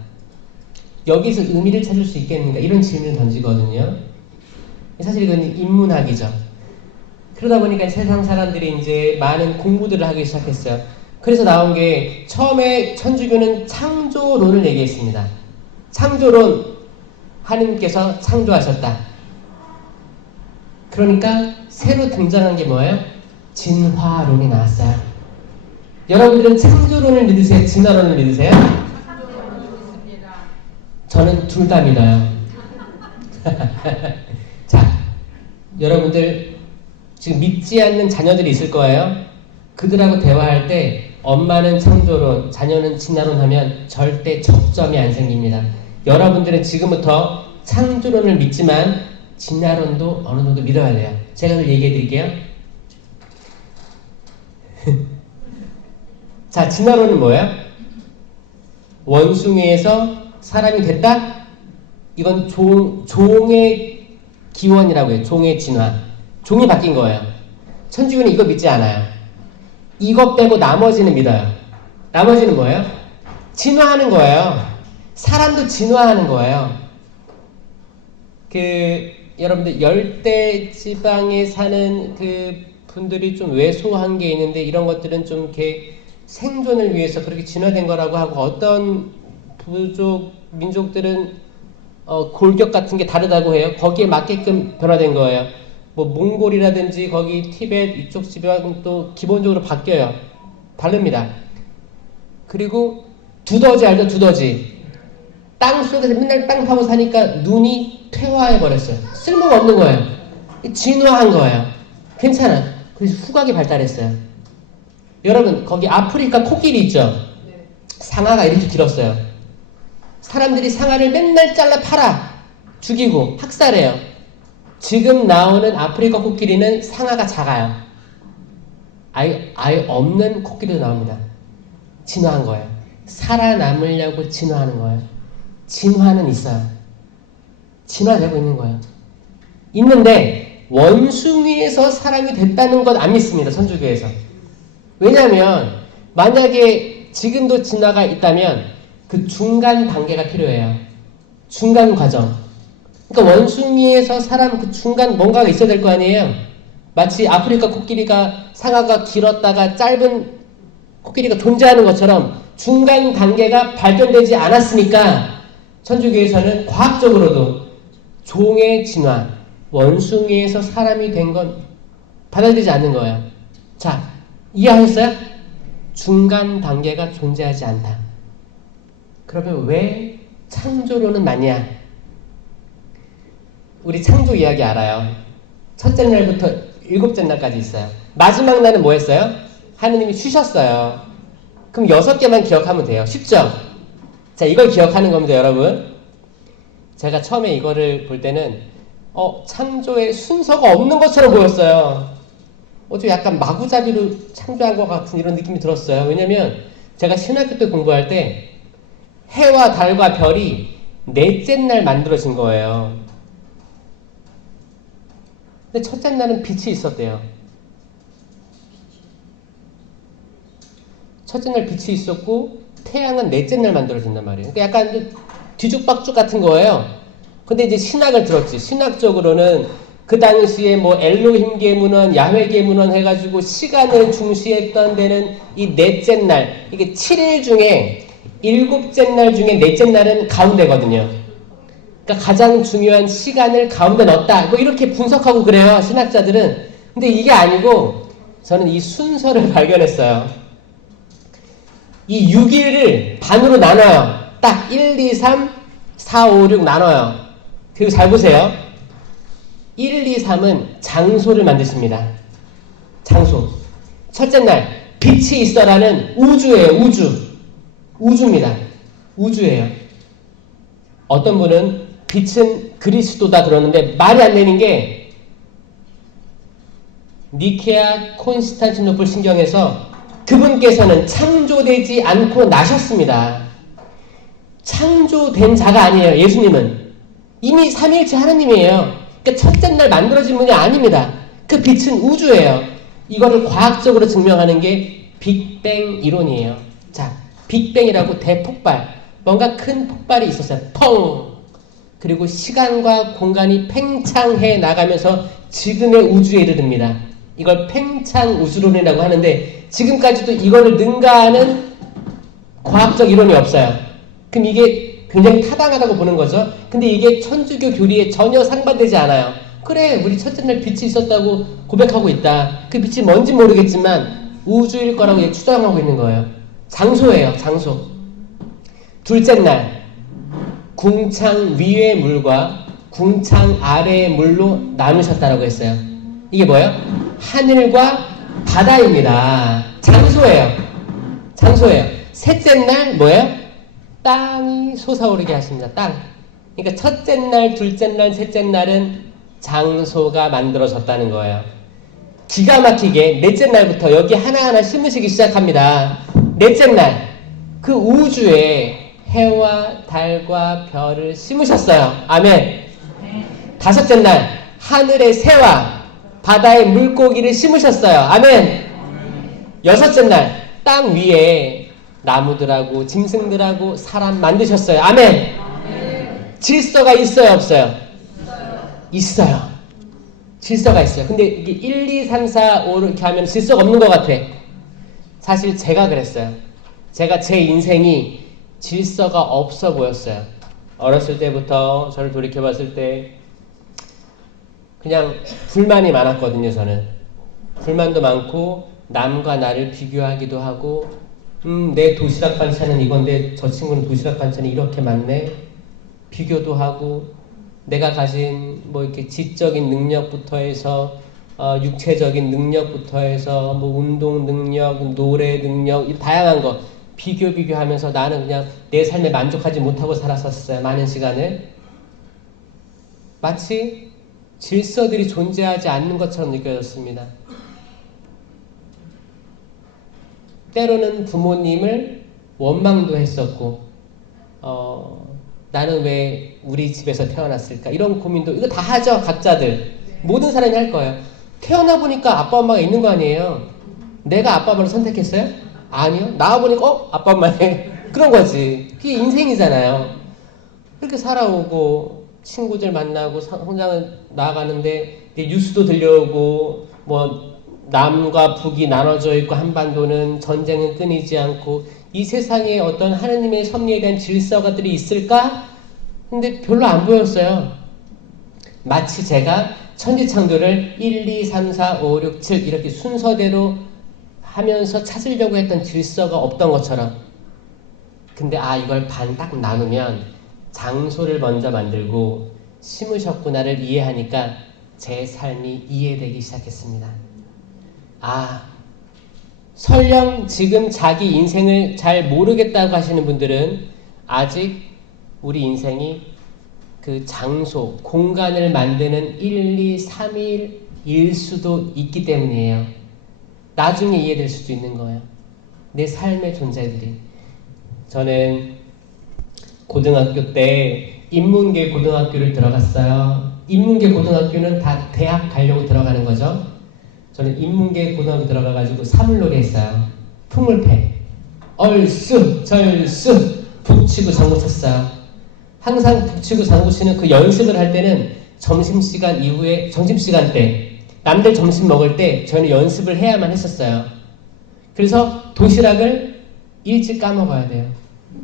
여기서 의미를 찾을 수 있겠는가? 이런 질문을 던지거든요. 사실 이건 인문학이죠. 그러다 보니까 세상 사람들이 이제 많은 공부들을 하기 시작했어요. 그래서 나온 게 처음에 천주교는 창조론을 얘기했습니다. 창조론, 하느님께서 창조하셨다. 그러니까 새로 등장한 게 뭐예요? 진화론이 나왔어요. 여러분들은 창조론을 믿으세요? 진화론을 믿으세요? 저는 둘 다 믿어요. 자, 여러분들 지금 믿지 않는 자녀들이 있을 거예요. 그들하고 대화할 때 엄마는 창조론, 자녀는 진화론 하면 절대 접점이 안 생깁니다. 여러분들은 지금부터 창조론을 믿지만 진화론도 어느 정도 믿어야 돼요. 제가 늘 얘기해 드릴게요. 자, 진화론은 뭐예요? 원숭이에서 사람이 됐다? 이건 종의 기원이라고 해요. 종의 진화. 종이 바뀐 거예요. 천주교는 이거 믿지 않아요. 이것 빼고 나머지는 믿어요. 나머지는 뭐예요? 진화하는 거예요. 사람도 진화하는 거예요. 여러분들 열대 지방에 사는 그 분들이 좀 왜소한 게 있는데 이런 것들은 좀 이렇게 생존을 위해서 그렇게 진화된 거라고 하고 어떤 부족 민족들은 골격 같은 게 다르다고 해요. 거기에 맞게끔 변화된 거예요. 뭐 몽골이라든지 거기 티벳 이쪽 지방은 또 기본적으로 바뀌어요. 다릅니다. 그리고 두더지 알죠? 두더지. 땅 속에서 맨날 땅 파고 사니까 눈이 퇴화해 버렸어요. 쓸모가 없는 거예요. 진화한 거예요. 괜찮아. 그래서 후각이 발달했어요. 여러분 거기 아프리카 코끼리 있죠? 상아가 이렇게 길었어요. 사람들이 상아를 맨날 잘라 팔아 죽이고 학살해요. 지금 나오는 아프리카 코끼리는 상아가 작아요. 아예 없는 코끼리도 나옵니다. 진화한 거예요. 살아남으려고 진화하는 거예요. 진화는 있어요. 진화되고 있는 거예요. 있는데 원숭이에서 사람이 됐다는 건 안 믿습니다. 천주교에서. 왜냐하면 만약에 지금도 진화가 있다면 그 중간 단계가 필요해요. 중간 과정. 그러니까 원숭이에서 사람 그 중간 뭔가가 있어야 될 거 아니에요. 마치 아프리카 코끼리가 상아가 길었다가 짧은 코끼리가 존재하는 것처럼 중간 단계가 발견되지 않았으니까 천주교에서는 과학적으로도 종의 진화, 원숭이에서 사람이 된 건 받아들이지 않는 거예요. 자, 이해하셨어요? 중간 단계가 존재하지 않다. 그러면 왜 창조론은 맞냐? 우리 창조 이야기 알아요. 첫째 날부터 일곱째 날까지 있어요. 마지막 날은 뭐 했어요? 하느님이 쉬셨어요. 그럼 6개만 기억하면 돼요. 쉽죠? 자, 이걸 기억하는 겁니다, 여러분. 제가 처음에 이거를 볼 때는 창조의 순서가 없는 것처럼 보였어요. 좀 약간 마구잡이로 창조한 것 같은 이런 느낌이 들었어요. 왜냐면 제가 신학교 때 공부할 때 해와 달과 별이 넷째 날 만들어진 거예요. 근데 첫째 날은 빛이 있었대요. 첫째 날 빛이 있었고 태양은 넷째 날 만들어진단 말이에요. 그러니까 약간 뒤죽박죽 같은 거예요. 근데 이제 신학을 들었지. 신학적으로는 그 당시에 뭐 엘로힘 계문원, 야훼 계문원 해가지고 시간을 중시했던 데는 이 넷째 날, 이게 7일 중에 7째 날 중에 넷째 날은 가운데거든요. 그러니까 가장 중요한 시간을 가운데 넣었다. 뭐 이렇게 분석하고 그래요, 신학자들은. 근데 이게 아니고 저는 이 순서를 발견했어요. 이 6일을 반으로 나눠요. 딱 1, 2, 3, 4, 5, 6 나눠요. 그리고 잘 보세요. 1, 2, 3은 장소를 만드십니다. 장소. 첫째 날 빛이 있어라는 우주예요. 우주입니다. 우주예요. 어떤 분은 빛은 그리스도다 그러는데 말이 안 되는 게 니케아 콘스탄티노플 신경에서 그분께서는 창조되지 않고 나셨습니다. 창조된 자가 아니에요. 예수님은 이미 삼위일체 하나님이에요. 그러니까 첫째 날 만들어진 분이 아닙니다. 그 빛은 우주예요. 이거를 과학적으로 증명하는 게 빅뱅 이론이에요. 자, 빅뱅이라고 대폭발, 뭔가 큰 폭발이 있었어요. 펑! 그리고 시간과 공간이 팽창해 나가면서 지금의 우주에 이르릅니다. 이걸 팽창 우주론이라고 하는데 지금까지도 이거를 능가하는 과학적 이론이 없어요. 그럼 이게 굉장히 타당하다고 보는 거죠. 근데 이게 천주교 교리에 전혀 상반되지 않아요. 그래, 우리 첫째 날 빛이 있었다고 고백하고 있다. 그 빛이 뭔지 모르겠지만 우주일 거라고 얘 추정하고 있는 거예요. 장소예요, 장소. 둘째 날 궁창 위의 물과 궁창 아래의 물로 나누셨다라고 했어요. 이게 뭐예요? 하늘과 바다입니다. 장소예요. 장소예요. 셋째 날 뭐예요? 땅이 솟아오르게 하십니다. 땅. 그러니까 첫째 날, 둘째 날, 셋째 날은 장소가 만들어졌다는 거예요. 기가 막히게 넷째 날부터 여기 하나하나 심으시기 시작합니다. 넷째 날, 그 우주에 해와 달과 별을 심으셨어요. 아멘. 다섯째 날, 하늘의 새와 바다의 물고기를 심으셨어요. 아멘. 여섯째 날, 땅 위에 나무들하고 짐승들하고 사람 만드셨어요. 아멘. 질서가 있어요, 없어요? 있어요. 질서가 있어요. 근데 이게 1, 2, 3, 4, 5 이렇게 하면 질서가 없는 것 같아. 사실 제가 그랬어요. 제가 제 인생이 질서가 없어 보였어요. 어렸을 때부터 저를 돌이켜봤을 때 그냥 불만이 많았거든요. 저는 불만도 많고 남과 나를 비교하기도 하고 내 도시락 반찬은 이건데 저 친구는 도시락 반찬이 이렇게 많네. 비교도 하고 내가 가진 뭐 이렇게 지적인 능력부터 해서 육체적인 능력부터 해서 뭐 운동 능력, 노래 능력 이 다양한 거 비교하면서 나는 그냥 내 삶에 만족하지 못하고 살았었어요. 많은 시간을. 마치 질서들이 존재하지 않는 것처럼 느껴졌습니다. 때로는 부모님을 원망도 했었고 나는 왜 우리 집에서 태어났을까 이런 고민도 이거 다 하죠. 각자들 모든 사람이 할 거예요. 태어나 보니까 아빠 엄마가 있는 거 아니에요. 내가 아빠 엄마를 선택했어요? 아니요. 나와 보니까 아빠 엄마네. 그런 거지. 그게 인생이잖아요. 그렇게 살아오고 친구들 만나고 성장을 나아가는데 뉴스도 들려오고 뭐 남과 북이 나눠져 있고 한반도는 전쟁은 끊이지 않고 이 세상에 어떤 하느님의 섭리에 대한 질서가들이 있을까? 근데 별로 안 보였어요. 마치 제가 천지창조를 1, 2, 3, 4, 5, 6, 7 이렇게 순서대로 하면서 찾으려고 했던 질서가 없던 것처럼. 근데 이걸 반 딱 나누면 장소를 먼저 만들고 심으셨구나를 이해하니까 제 삶이 이해되기 시작했습니다. 설령 지금 자기 인생을 잘 모르겠다고 하시는 분들은 아직 우리 인생이 그 장소, 공간을 만드는 1, 2, 3일일 수도 있기 때문이에요. 나중에 이해될 수도 있는 거예요. 내 삶의 존재들이. 저는 고등학교 때 인문계 고등학교를 들어갔어요. 인문계 고등학교는 다 대학 가려고 들어가는 거죠. 저는 인문계 고등학교 들어가가지고 사물놀이 했어요. 풍물패. 얼쑤 절쑤 북치고 장구 쳤어요. 항상 북치고 장구 치는 그 연습을 할 때는 점심시간 이후에 점심시간 때 남들 점심 먹을 때 저는 연습을 해야만 했었어요. 그래서 도시락을 일찍 까먹어야 돼요.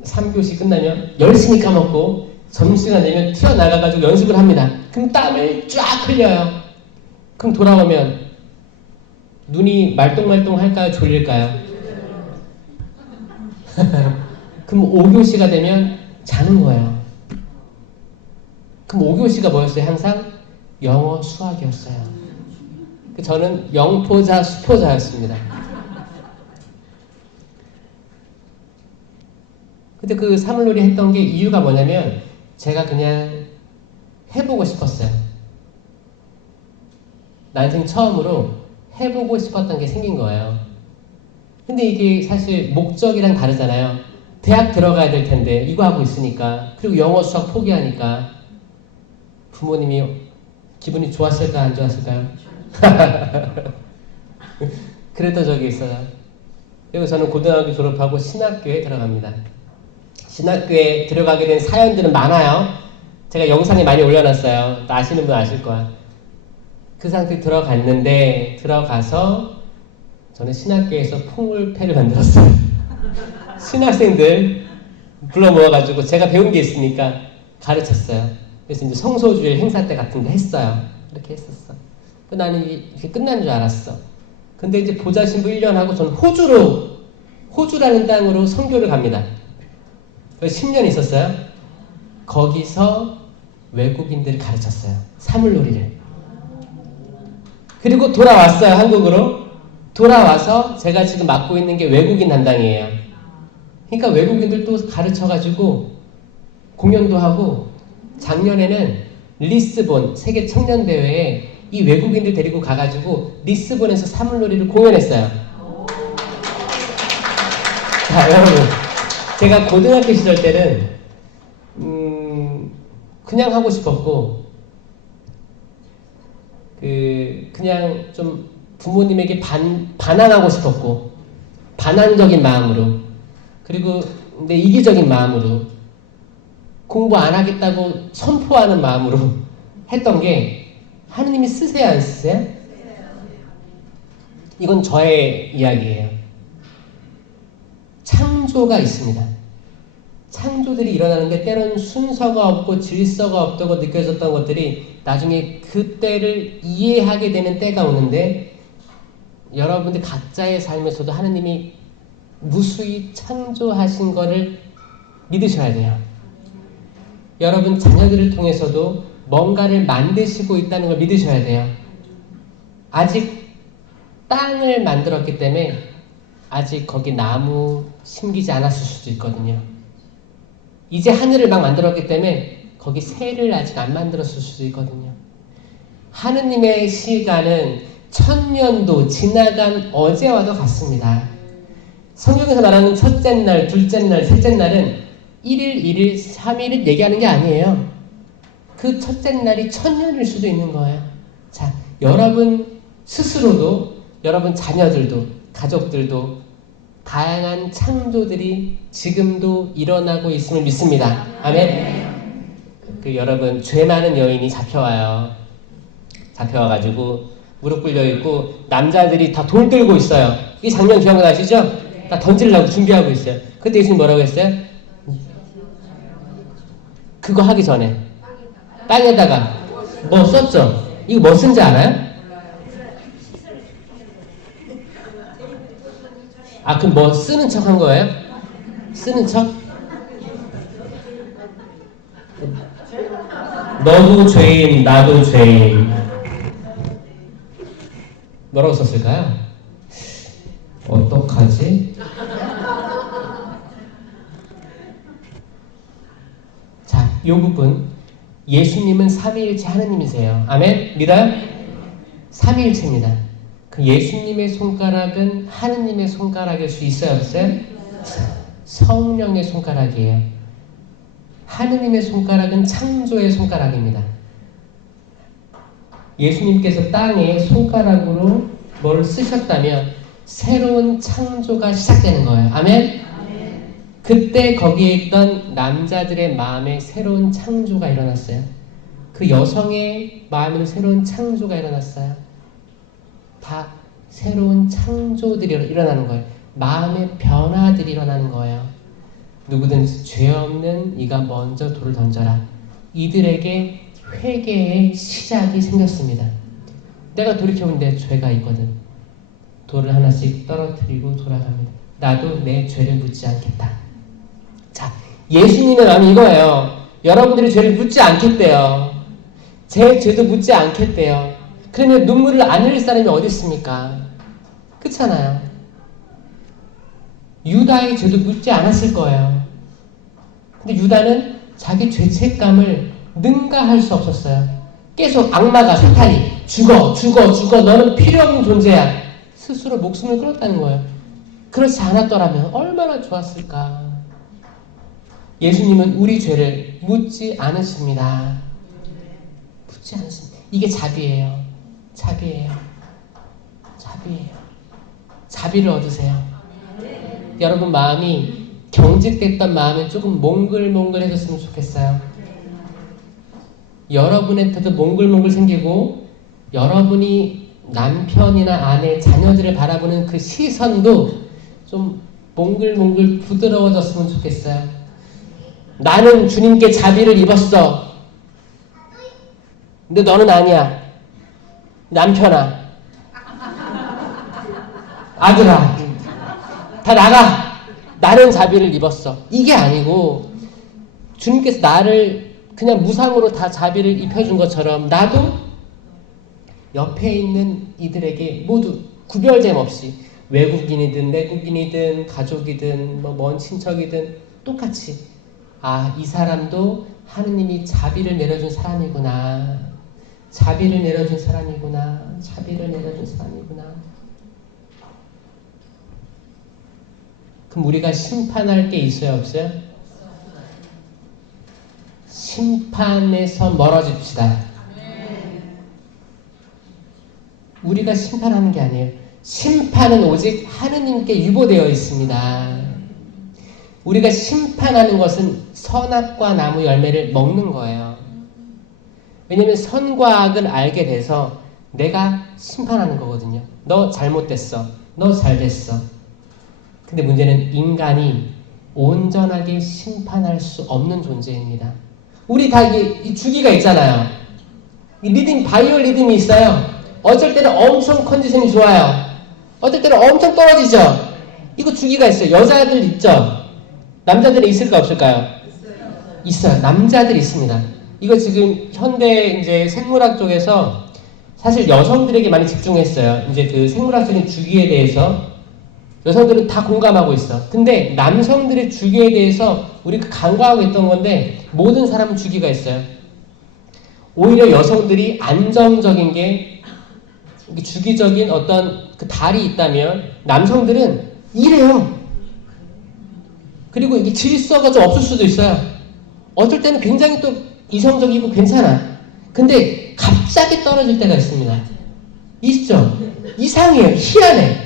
3교시 끝나면 열심히 까먹고 점심시간 되면 튀어나가가지고 연습을 합니다. 그럼 땀을 쫙 흘려요. 그럼 돌아오면 눈이 말똥말똥 할까요? 졸릴까요? 그럼 5교시가 되면 자는 거예요. 그럼 5교시가 뭐였어요? 항상 영어, 수학이었어요. 저는 영포자, 수포자였습니다. 근데 그 사물놀이 했던 게 이유가 뭐냐면 제가 그냥 해보고 싶었어요. 난생 처음으로 해보고 싶었던 게 생긴 거예요. 근데 이게 사실 목적이랑 다르잖아요. 대학 들어가야 될 텐데 이거 하고 있으니까. 그리고 영어 수학 포기하니까 부모님이 기분이 좋았을까 안 좋았을까요? 그랬던 적이 있어요. 그리고 저는 고등학교 졸업하고 신학교에 들어갑니다. 신학교에 들어가게 된 사연들은 많아요. 제가 영상에 많이 올려놨어요. 아시는 분 아실 거야. 그 상태에 들어갔는데 들어가서 저는 신학교에서 풍물패를 만들었어요. 신학생들 불러 모아가지고 제가 배운 게 있으니까 가르쳤어요. 그래서 이제 성소주일 행사 때 같은 데 했어요. 이렇게 했었어. 나는 이게 끝난 줄 알았어. 근데 이제 보좌신부 1년 하고 저는 호주라는 땅으로 선교를 갑니다. 그래서 10년 있었어요. 거기서 외국인들을 가르쳤어요. 사물놀이를. 그리고 돌아왔어요. 한국으로. 돌아와서 제가 지금 맡고 있는 게 외국인 담당이에요. 그러니까 외국인들도 가르쳐가지고 공연도 하고, 작년에는 리스본 세계 청년대회에 이 외국인들 데리고 가가지고 리스본에서 사물놀이를 공연했어요. 자, 여러분, 제가 고등학교 시절 때는 그냥 하고 싶었고, 그냥 좀 부모님에게 반항하고 싶었고, 반항적인 마음으로, 그리고 내 이기적인 마음으로, 공부 안 하겠다고 선포하는 마음으로 했던 게, 하느님이 쓰세요, 안 쓰세요? 이건 저의 이야기예요. 창조가 있습니다. 창조들이 일어나는데 때로는 순서가 없고 질서가 없다고 느껴졌던 것들이 나중에 그 때를 이해하게 되는 때가 오는데, 여러분들 각자의 삶에서도 하느님이 무수히 창조하신 거를 믿으셔야 돼요. 여러분 자녀들을 통해서도 뭔가를 만드시고 있다는 걸 믿으셔야 돼요. 아직 땅을 만들었기 때문에 아직 거기 나무 심기지 않았을 수도 있거든요. 이제 하늘을 막 만들었기 때문에 거기 새를 아직 안 만들었을 수도 있거든요. 하느님의 시간은 천년도 지나간 어제와도 같습니다. 성경에서 말하는 첫째 날, 둘째 날, 셋째 날은 1일, 2일, 3일을 얘기하는 게 아니에요. 그 첫째 날이 천년일 수도 있는 거예요. 자, 여러분 스스로도, 여러분 자녀들도, 가족들도 다양한 창조들이 지금도 일어나고 있음을 믿습니다. 아멘. 여러분, 죄 많은 여인이 잡혀와요. 잡혀와가지고 무릎 꿇려 있고 남자들이 다 돌 들고 있어요. 이 장면 기억나시죠? 다 던지려고 준비하고 있어요. 그때 예수님 뭐라고 했어요? 그거 하기 전에 땅에다가 뭐 썼죠? 이거 뭐 쓴지 알아요? 아, 그럼 뭐 쓰는 척 한 거예요? 쓰는 척? 너도 죄인, 나도 죄인. 뭐라고 썼을까요? 어떡하지? 자, 이 부분. 예수님은 삼위일체 하느님이세요. 아멘? 믿어요? 삼위일체입니다. 그 예수님의 손가락은 하느님의 손가락일 수 있어요, 없어요? 성령의 손가락이에요. 하느님의 손가락은 창조의 손가락입니다. 예수님께서 땅에 손가락으로 뭘 쓰셨다면 새로운 창조가 시작되는 거예요. 아멘? 그때 거기에 있던 남자들의 마음에 새로운 창조가 일어났어요. 그 여성의 마음에는 새로운 창조가 일어났어요. 다 새로운 창조들이 일어나는 거예요. 마음의 변화들이 일어나는 거예요. 누구든지 죄 없는 이가 먼저 돌을 던져라. 이들에게 회개의 시작이 생겼습니다. 내가 돌이켜보는데 죄가 있거든. 돌을 하나씩 떨어뜨리고 돌아갑니다. 나도 내 죄를 묻지 않겠다. 자, 예수님의 마음이 이거예요. 여러분들이 죄를 묻지 않겠대요. 제 죄도 묻지 않겠대요. 그러면 눈물을 안 흘릴 사람이 어디 있습니까? 그렇잖아요. 유다의 죄도 묻지 않았을 거예요. 근데 유다는 자기 죄책감을 능가할 수 없었어요. 계속 악마가, 사탄이 죽어 너는 필요 없는 존재야. 스스로 목숨을 끊었다는 거예요. 그렇지 않았더라면 얼마나 좋았을까. 예수님은 우리 죄를 묻지 않으십니다. 묻지 않으십니다. 이게 자비예요. 자비를 얻으세요. 여러분 마음이 경직됐던 마음이 조금 몽글몽글해졌으면 좋겠어요. 여러분한테도 몽글몽글 생기고 여러분이 남편이나 아내, 자녀들을 바라보는 그 시선도 좀 몽글몽글 부드러워졌으면 좋겠어요. 나는 주님께 자비를 입었어. 근데 너는 아니야. 남편아, 아들아, 다 나가. 나는 자비를 입었어. 이게 아니고 주님께서 나를 그냥 무상으로 다 자비를 입혀준 것처럼 나도 옆에 있는 이들에게 모두 구별됨 없이 외국인이든 내국인이든 가족이든 뭐 먼 친척이든 똑같이 이 사람도 하느님이 자비를 내려준 사람이구나. 자비를 내려준 사람이구나. 자비를 내려준 사람이구나. 그럼 우리가 심판할 게 있어요, 없어요? 심판에서 멀어집시다. 우리가 심판하는 게 아니에요. 심판은 오직 하느님께 유보되어 있습니다. 우리가 심판하는 것은 선악과 나무 열매를 먹는 거예요. 왜냐면 선과 악을 알게 돼서 내가 심판하는 거거든요. 너 잘못됐어. 너 잘됐어. 근데 문제는 인간이 온전하게 심판할 수 없는 존재입니다. 우리 다 이 주기가 있잖아요. 이 리듬, 바이올 리듬이 있어요. 어쩔 때는 엄청 컨디션이 좋아요. 어쩔 때는 엄청 떨어지죠. 이거 주기가 있어요. 여자들 있죠. 남자들은 있을까 없을까요? 있어요. 남자들 있습니다. 이거 지금 현대 이제 생물학 쪽에서 사실 여성들에게 많이 집중했어요. 이제 그 생물학적인 주기에 대해서 여성들은 다 공감하고 있어. 근데 남성들의 주기에 대해서 우리가 간과하고 있던 건데 모든 사람은 주기가 있어요. 오히려 여성들이 안정적인 게 주기적인 어떤 그 달이 있다면 남성들은 이래요. 그리고 이게 질서가 좀 없을 수도 있어요. 어떨 때는 굉장히 또 이성적이고 괜찮아. 근데 갑자기 떨어질 때가 있습니다. 있죠? 이상해요. 희한해.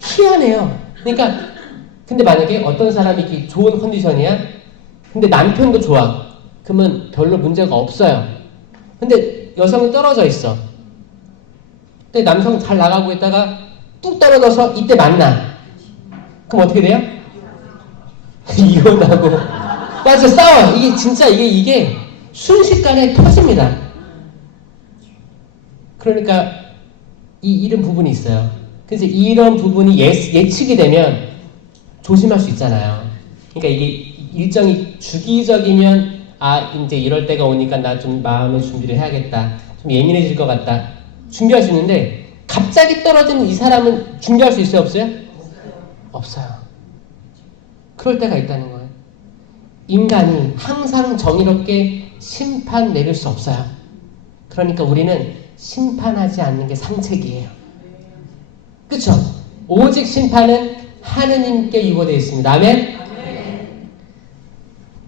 희한해요. 그러니까 근데 만약에 어떤 사람이 이렇게 좋은 컨디션이야. 근데 남편도 좋아. 그러면 별로 문제가 없어요. 근데 여성은 떨어져 있어. 근데 남성 잘 나가고 있다가 뚝 떨어져서 이때 만나. 그럼 어떻게 돼요? 이혼하고 맞아, 싸워. 이게 진짜 이게 순식간에 터집니다. 그러니까 이런 부분이 있어요. 그래서 이런 부분이 예측이 되면 조심할 수 있잖아요. 그러니까 이게 일정이 주기적이면 이제 이럴 때가 오니까 나 좀 마음의 준비를 해야겠다. 좀 예민해질 것 같다. 준비할 수 있는데 갑자기 떨어지는 이 사람은 준비할 수 있어요, 없어요? 없어요. 그럴 때가 있다는 거예요. 인간이 항상 정의롭게 심판 내릴 수 없어요. 그러니까 우리는 심판하지 않는 게 상책이에요. 그쵸? 오직 심판은 하느님께 유보되어 있습니다. 아멘?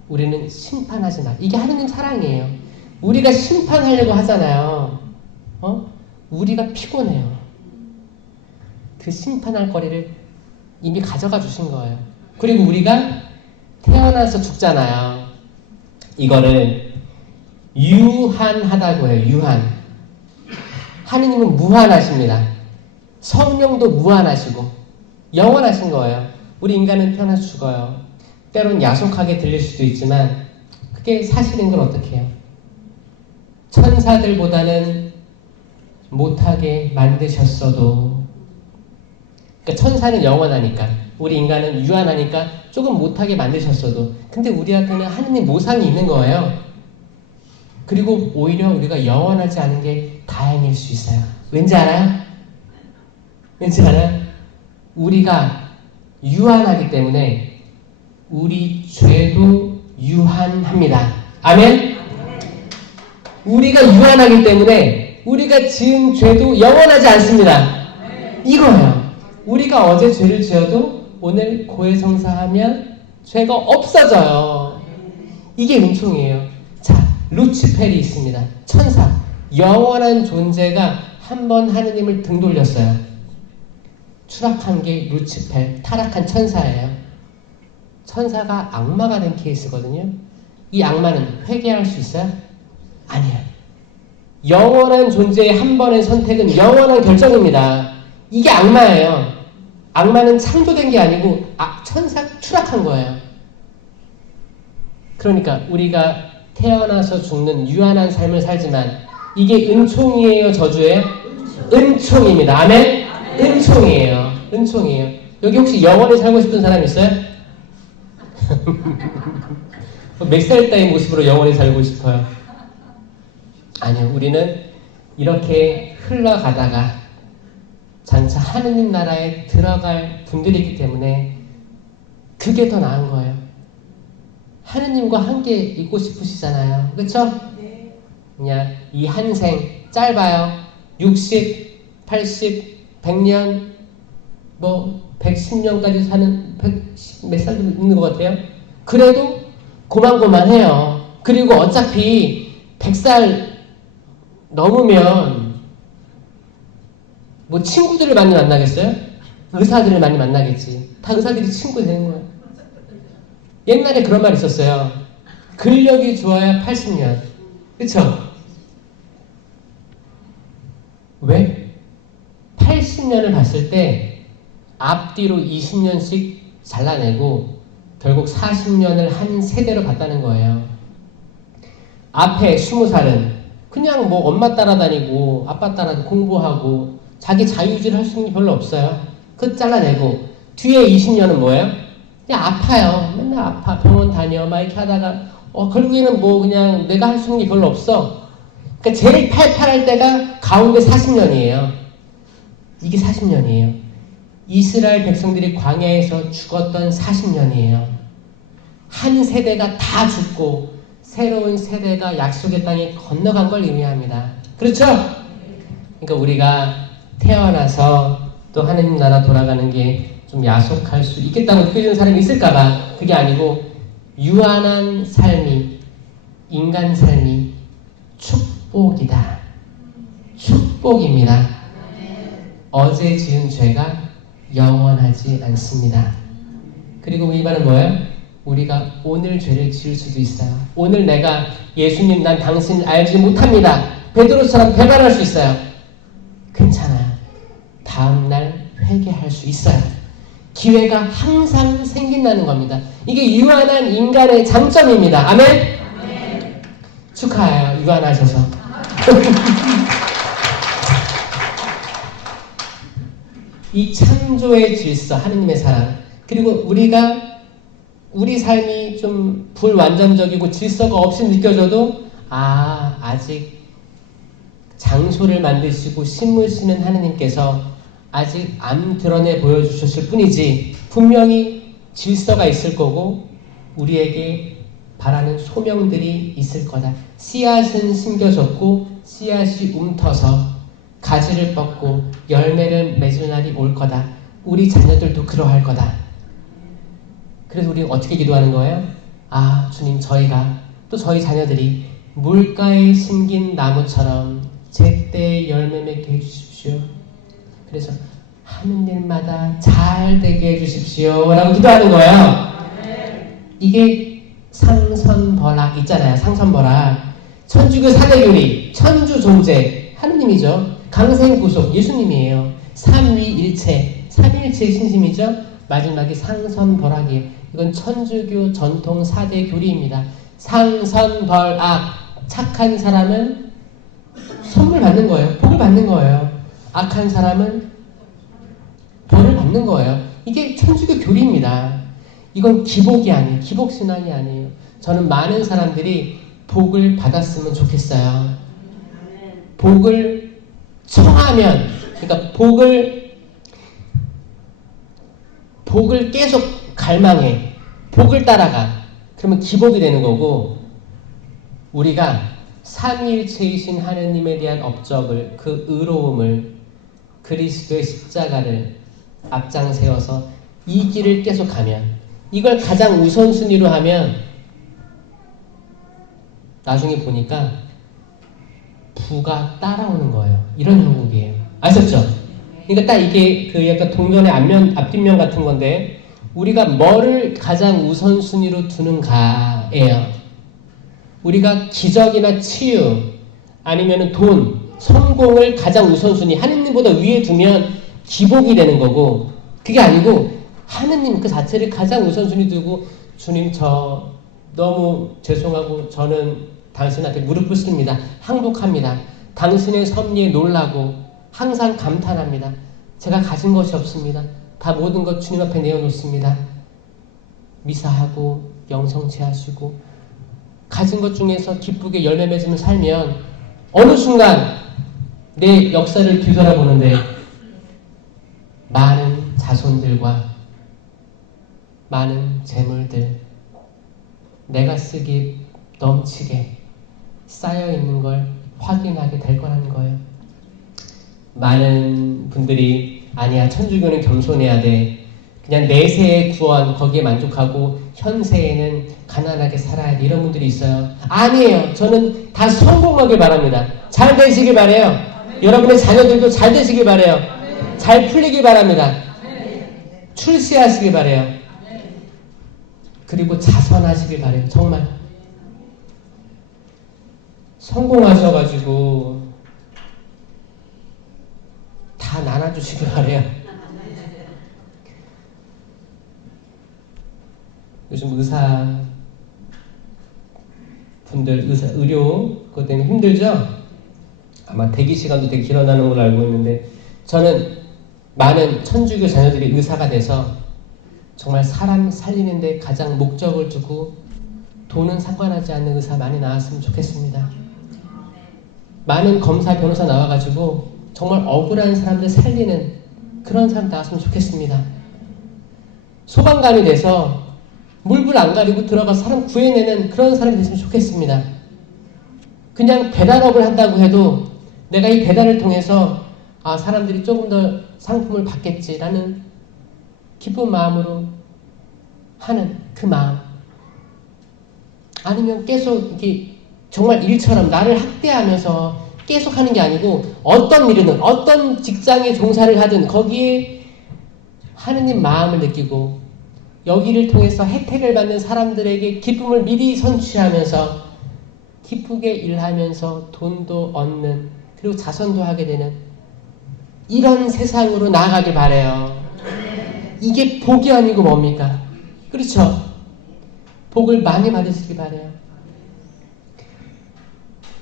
우리는 심판하지 마. 이게 하느님 사랑이에요. 우리가 심판하려고 하잖아요. 우리가 피곤해요. 그 심판할 거리를 이미 가져가 주신 거예요. 그리고 우리가 태어나서 죽잖아요. 이거를 유한하다고 해요. 유한. 하느님은 무한하십니다. 성령도 무한하시고 영원하신 거예요. 우리 인간은 태어나서 죽어요. 때론 야속하게 들릴 수도 있지만 그게 사실인 건 어떻게 해요? 천사들보다는 못하게 만드셨어도, 그러니까 천사는 영원하니까 우리 인간은 유한하니까 조금 못하게 만드셨어도, 근데 우리한테는 하느님 모상이 있는 거예요. 그리고 오히려 우리가 영원하지 않은 게 다행일 수 있어요. 왠지 알아요? 왠지 알아요? 우리가 유한하기 때문에 우리 죄도 유한합니다. 아멘? 우리가 유한하기 때문에 우리가 지은 죄도 영원하지 않습니다. 이거예요. 우리가 어제 죄를 지어도 오늘 고해성사하면 죄가 없어져요. 이게 은총이에요. 자, 루치펠이 있습니다. 천사, 영원한 존재가 한 번 하느님을 등 돌렸어요. 추락한 게 루치펠, 타락한 천사예요. 천사가 악마가 된 케이스거든요. 이 악마는 회개할 수 있어요? 아니에요. 영원한 존재의 한 번의 선택은 영원한 결정입니다. 이게 악마예요. 악마는 창조된 게 아니고 천사 추락한 거예요. 그러니까 우리가 태어나서 죽는 유한한 삶을 살지만 이게 은총이에요, 저주예요? 은총입니다. 아멘? 은총이에요. 은총이에요. 여기 혹시 영원히 살고 싶은 사람 있어요? 몇 살 때의 모습으로 영원히 살고 싶어요? 아니요. 우리는 이렇게 흘러가다가 장차 하느님 나라에 들어갈 분들이기 때문에 그게 더 나은 거예요. 하느님과 함께 있고 싶으시잖아요. 그렇죠? 네. 그냥 이 한 생 짧아요. 60, 80, 100년, 뭐 110년까지 사는 몇 살도 있는 것 같아요. 그래도 고만고만해요. 그리고 어차피 100살 넘으면 뭐 친구들을 많이 만나겠어요? 의사들을 많이 만나겠지. 다 의사들이 친구 되는 거예요. 옛날에 그런 말 있었어요. 근력이 좋아야 80년. 그쵸? 왜? 80년을 봤을 때 앞뒤로 20년씩 잘라내고 결국 40년을 한 세대로 봤다는 거예요. 앞에 20살은 그냥 뭐 엄마 따라다니고 아빠 따라 공부하고 자기 자유주의를 할 수 있는 게 별로 없어요. 그거 잘라내고 뒤에 20년은 뭐예요? 그냥 아파요. 맨날 아파. 병원 다녀. 막 이렇게 하다가 결국에는 뭐 그냥 내가 할 수 있는 게 별로 없어. 그러니까 제일 팔팔할 때가 가운데 40년이에요. 이게 40년이에요. 이스라엘 백성들이 광야에서 죽었던 40년이에요. 한 세대가 다 죽고 새로운 세대가 약속의 땅에 건너간 걸 의미합니다. 그렇죠? 그러니까 우리가 태어나서 또 하느님 나라 돌아가는 게 좀 야속할 수 있겠다고 느껴지는 사람이 있을까봐 그게 아니고 유한한 삶이 인간 삶이 축복이다. 축복입니다. 어제 지은 죄가 영원하지 않습니다. 그리고 이 말은 뭐예요? 우리가 오늘 죄를 지을 수도 있어요. 오늘 내가 예수님 난 당신을 알지 못합니다. 베드로처럼 배반할 수 있어요. 괜찮아요. 다음날 회개할 수 있어요. 기회가 항상 생긴다는 겁니다. 이게 유한한 인간의 장점입니다. 아멘? 아멘. 축하해요. 유한하셔서. 이 창조의 질서, 하느님의 사랑, 그리고 우리 삶이 좀 불완전적이고 질서가 없이 느껴져도 아직 장소를 만드시고 심으시는 하느님께서 아직 안 드러내 보여주셨을 뿐이지 분명히 질서가 있을 거고 우리에게 바라는 소명들이 있을 거다. 씨앗은 심겨졌고 씨앗이 움터서 가지를 뻗고 열매를 맺을 날이 올 거다. 우리 자녀들도 그러할 거다. 그래서 우리 어떻게 기도하는 거예요? 주님, 저희가 또 저희 자녀들이 물가에 심긴 나무처럼 제때 열매 맺게 해주십시오. 그래서 하는 일마다 잘 되게 해주십시오 라고 기도하는 거예요. 이게 상선벌악 있잖아요. 상선벌악. 천주교 4대 교리, 천주 존재 하느님이죠. 강생구속 예수님이에요. 삼위일체, 삼위일체의 신심이죠. 마지막이 상선벌악이에요. 이건 천주교 전통 4대 교리입니다. 상선벌악, 착한 사람은 선물 받는 거예요. 복을 받는 거예요. 악한 사람은 벌을 받는 거예요. 이게 천주교 교리입니다. 이건 기복이 아니에요. 기복신앙이 아니에요. 저는 많은 사람들이 복을 받았으면 좋겠어요. 복을 청하면, 그러니까 복을 계속 갈망해. 복을 따라가. 그러면 기복이 되는 거고, 우리가 삼위일체이신 하느님에 대한 업적을, 그 의로움을, 그리스도의 십자가를 앞장 세워서 이 길을 계속 가면, 이걸 가장 우선순위로 하면 나중에 보니까 부가 따라오는 거예요. 이런 형국이에요. 아셨죠? 그러니까 딱 이게 그 약간 동전의 앞뒷면 같은 건데, 우리가 뭐를 가장 우선순위로 두는가예요. 우리가 기적이나 치유 아니면 돈, 성공을 가장 우선순위, 하느님보다 위에 두면 기복이 되는 거고, 그게 아니고 하느님 그 자체를 가장 우선순위 두고, 주님 저 너무 죄송하고 저는 당신한테 무릎 꿇습니다. 항복합니다. 당신의 섭리에 놀라고 항상 감탄합니다. 제가 가진 것이 없습니다. 다 모든 것 주님 앞에 내어놓습니다. 미사하고 영성체하시고 가진 것 중에서 기쁘게 열매 맺으며 살면 어느 순간 내 역사를 뒤돌아보는데 많은 자손들과 많은 재물들 내가 쓰기 넘치게 쌓여있는 걸 확인하게 될 거라는 거예요. 많은 분들이 아니야 천주교는 겸손해야 돼. 그냥 내세의 구원 거기에 만족하고 현세에는 가난하게 살아야 돼. 이런 분들이 있어요. 아니에요. 저는 다 성공하길 바랍니다. 잘 되시길 바래요. 여러분의 자녀들도 잘 되시길 바래요. 잘 풀리길 바랍니다. 출세하시길 바래요. 그리고 자선하시길 바래요. 정말 성공하셔가지고 다 나눠주시길 바래요. 요즘 의료 그것 때문에 힘들죠? 아마 대기 시간도 되게 길어나는 걸로 알고 있는데 저는 많은 천주교 자녀들이 의사가 돼서 정말 사람 살리는데 가장 목적을 두고 돈은 상관하지 않는 의사 많이 나왔으면 좋겠습니다. 많은 검사, 변호사 나와가지고 정말 억울한 사람들 살리는 그런 사람 나왔으면 좋겠습니다. 소방관이 돼서 물불 안 가리고 들어가 사람 구해내는 그런 사람이 됐으면 좋겠습니다. 그냥 배달업을 한다고 해도 내가 이 배달을 통해서 사람들이 조금 더 상품을 받겠지라는 기쁜 마음으로 하는 그 마음. 아니면 계속 이게 정말 일처럼 나를 학대하면서 계속 하는 게 아니고 어떤 일이든 어떤 직장에 종사를 하든 거기에 하느님 마음을 느끼고 여기를 통해서 혜택을 받는 사람들에게 기쁨을 미리 선취하면서 기쁘게 일하면서 돈도 얻는 그리고 자선도 하게 되는 이런 세상으로 나아가길 바라요. 이게 복이 아니고 뭡니까? 그렇죠? 복을 많이 받으시길 바라요.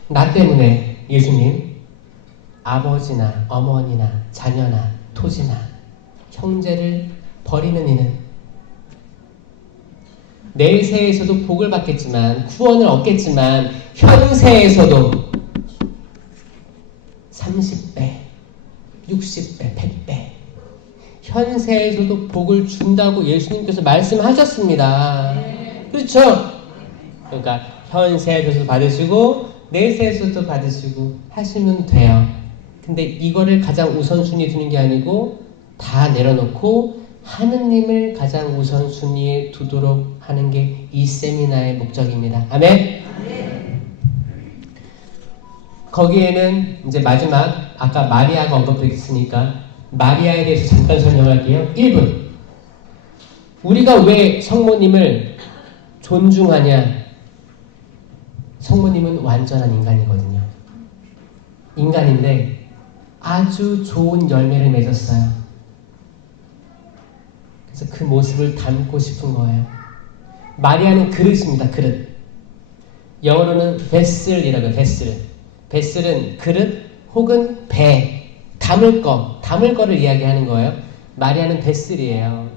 나 때문에 예수님 아버지나 어머니나 자녀나 토지나 형제를 버리는 이는 내세에서도 복을 받겠지만 구원을 얻겠지만 현세에서도 30배, 60배, 100배 현세에서도 복을 준다고 예수님께서 말씀하셨습니다. 그렇죠? 그러니까 현세에서도 받으시고 내세에서도 받으시고 하시면 돼요. 근데 이거를 가장 우선순위에 두는 게 아니고 다 내려놓고 하느님을 가장 우선순위에 두도록 하는 게 이 세미나의 목적입니다. 아멘? 거기에는 이제 마지막 아까 마리아가 언급됐으니까 마리아에 대해서 잠깐 설명할게요. 1분. 우리가 왜 성모님을 존중하냐? 성모님은 완전한 인간이거든요. 인간인데 아주 좋은 열매를 맺었어요. 그래서 그 모습을 담고 싶은 거예요. 마리아는 그릇입니다. 그릇. 영어로는 vessel이라고 해요. vessel은. vessel은 그릇 혹은 배. 담을 거를 이야기하는 거예요. 마리아는 vessel이에요.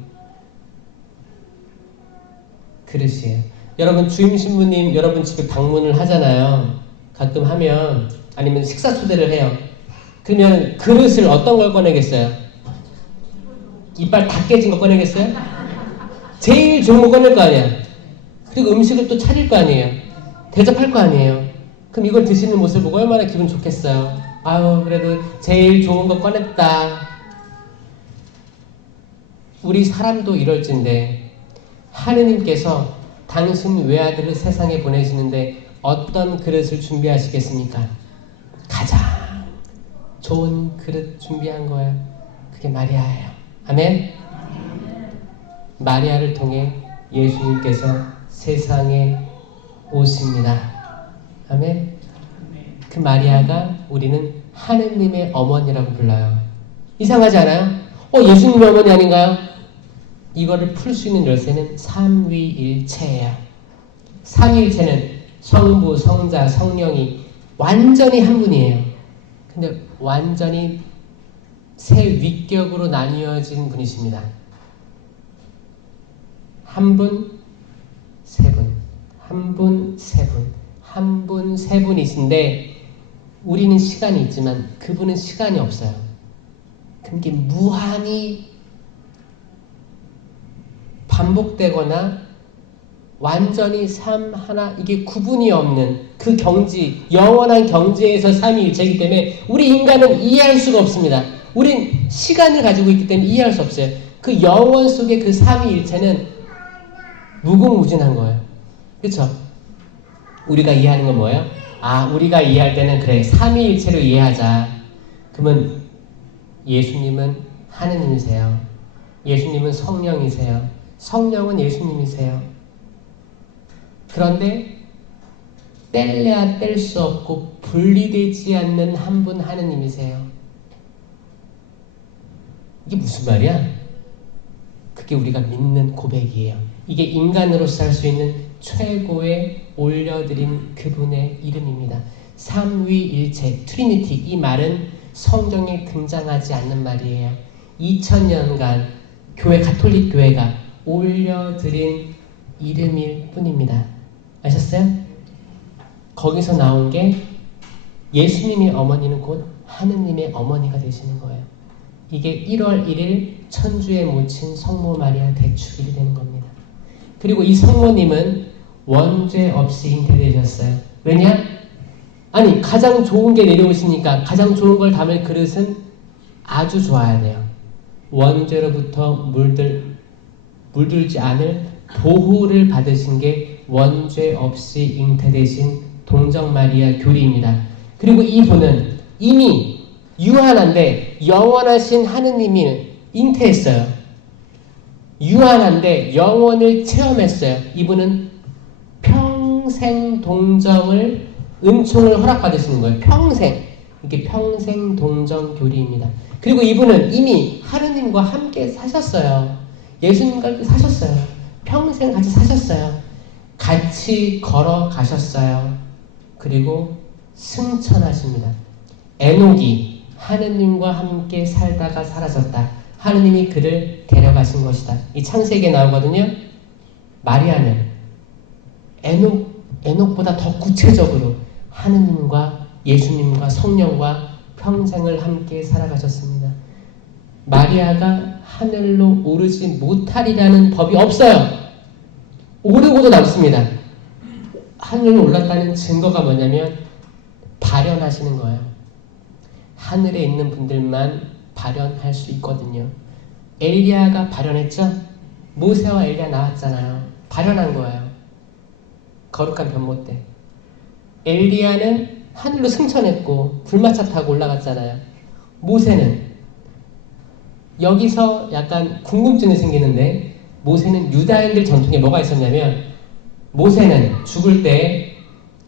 그릇이에요. 여러분 주임 신부님 여러분 집에 방문을 하잖아요. 가끔 하면 아니면 식사 초대를 해요. 그러면 그릇을 어떤 걸 꺼내겠어요? 이빨 다 깨진 거 꺼내겠어요? 제일 좋은 거 꺼낼 거 아니야. 그리고 음식을 또 차릴 거 아니에요. 대접할 거 아니에요. 그럼 이걸 드시는 모습을 보고 얼마나 기분 좋겠어요. 아유 그래도 제일 좋은 거 꺼냈다. 우리 사람도 이럴진데 하느님께서 당신 외아들을 세상에 보내시는데 어떤 그릇을 준비하시겠습니까? 가장 좋은 그릇 준비한 거예요. 그게 마리아예요. 아멘? 마리아를 통해 예수님께서 세상에 오십니다. 아멘? 그 마리아가 우리는 하느님의 어머니라고 불러요. 이상하지 않아요? 예수님의 어머니 아닌가요? 이거를 풀 수 있는 열쇠는 삼위일체예요. 삼위일체는 성부, 성자, 성령이 완전히 한 분이에요. 근데 완전히 세 위격으로 나뉘어진 분이십니다. 한 분, 세 분, 한 분, 세 분, 한 분, 세 분이신데 우리는 시간이 있지만 그분은 시간이 없어요. 그게 무한히 반복되거나 완전히 삶 하나 이게 구분이 없는 그 경지, 영원한 경지에서 삼위일체이기 때문에 우리 인간은 이해할 수가 없습니다. 우린 시간을 가지고 있기 때문에 이해할 수 없어요. 그 영원 속의 그 삼위일체는 무궁무진한 거예요. 그렇죠? 우리가 이해하는 건 뭐예요? 아, 우리가 이해할 때는 그래 삼위일체로 이해하자. 그러면 예수님은 하느님이세요. 예수님은 성령이세요. 성령은 예수님이세요. 그런데 뗄래야 뗄 수 없고 분리되지 않는 한 분 하느님이세요. 이게 무슨 말이야? 그게 우리가 믿는 고백이에요. 이게 인간으로서 할 수 있는 최고의 올려드린 그분의 이름입니다. 삼위일체, 트리니티. 이 말은 성경에 등장하지 않는 말이에요. 2000년간 교회, 가톨릭 교회가 올려드린 이름일 뿐입니다. 아셨어요? 거기서 나온 게 예수님의 어머니는 곧 하느님의 어머니가 되시는 거예요. 이게 1월 1일 천주에 묻힌 성모 마리아 대축일이 되는 겁니다. 그리고 이 성모님은 원죄 없이 잉태되셨어요. 왜냐? 아니, 가장 좋은 게 내려오시니까 가장 좋은 걸 담을 그릇은 아주 좋아야 돼요. 원죄로부터 물들지 않을 보호를 받으신 게 원죄 없이 잉태되신 동정마리아 교리입니다. 그리고 이분은 이미 유한한데 영원하신 하느님이 잉태했어요. 유한한데 영원을 체험했어요. 이분은 평생 동정을 은총을 허락받으시는 거예요. 평생. 이게 평생 동정 교리입니다. 그리고 이분은 이미 하느님과 함께 사셨어요. 예수님과 함께 사셨어요. 평생 같이 사셨어요. 같이 걸어가셨어요. 그리고 승천하십니다. 에녹이 하느님과 함께 살다가 사라졌다. 하느님이 그를 데려가신 것이다. 이 창세기에 나오거든요. 마리아는 에녹보다 더 구체적으로 하느님과 예수님과 성령과 평생을 함께 살아가셨습니다. 마리아가 하늘로 오르지 못하리라는 법이 없어요. 오르고도 남습니다. 하늘로 올랐다는 증거가 뭐냐면 발현하시는 거예요. 하늘에 있는 분들만 발현할 수 있거든요. 엘리야가 발현했죠? 모세와 엘리야 나왔잖아요. 발현한 거예요. 거룩한 변모 때. 엘리야는 하늘로 승천했고 불마차 타고 올라갔잖아요. 모세는 여기서 약간 궁금증이 생기는데 모세는 유다인들 전통에 뭐가 있었냐면 모세는 죽을 때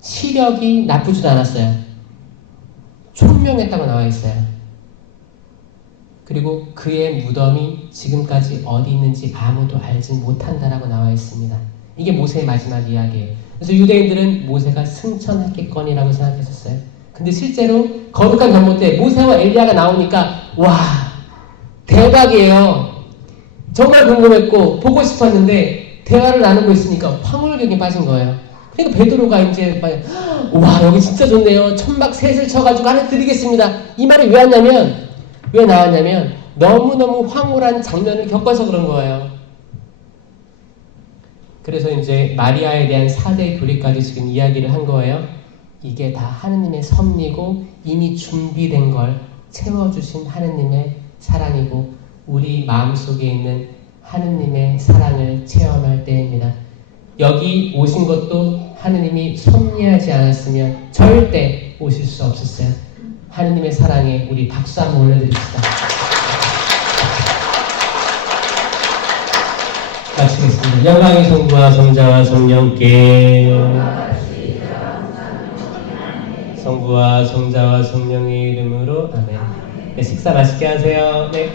시력이 나쁘지도 않았어요. 총명했다고 나와 있어요. 그리고 그의 무덤이 지금까지 어디 있는지 아무도 알지 못한다라고 나와 있습니다. 이게 모세의 마지막 이야기예요. 그래서 유대인들은 모세가 승천했겠거니라고 생각했었어요. 근데 실제로 거룩한 변모 때 모세와 엘리야가 나오니까 와 대박이에요. 정말 궁금했고 보고 싶었는데 대화를 나누고 있으니까 황홀경에 빠진 거예요. 그러니까 베드로가 이제 와 여기 진짜 좋네요. 천막 셋을 쳐가지고 하나 드리겠습니다. 이 말이 왜 나왔냐면 너무너무 황홀한 장면을 겪어서 그런 거예요. 그래서 이제 마리아에 대한 4대 교리까지 지금 이야기를 한 거예요. 이게 다 하느님의 섭리고 이미 준비된 걸 채워주신 하느님의 사랑이고 우리 마음속에 있는 하느님의 사랑을 체험할 때입니다. 여기 오신 것도 하느님이 섭리하지 않았으면 절대 오실 수 없었어요. 하느님의 사랑에 우리 박수 한번 올려드립시다. 마치겠습니다. 영광의 성부와 성자와 성령께 성부와 성자와 성령의 이름으로 아멘. 네, 식사 맛있게 하세요. 네.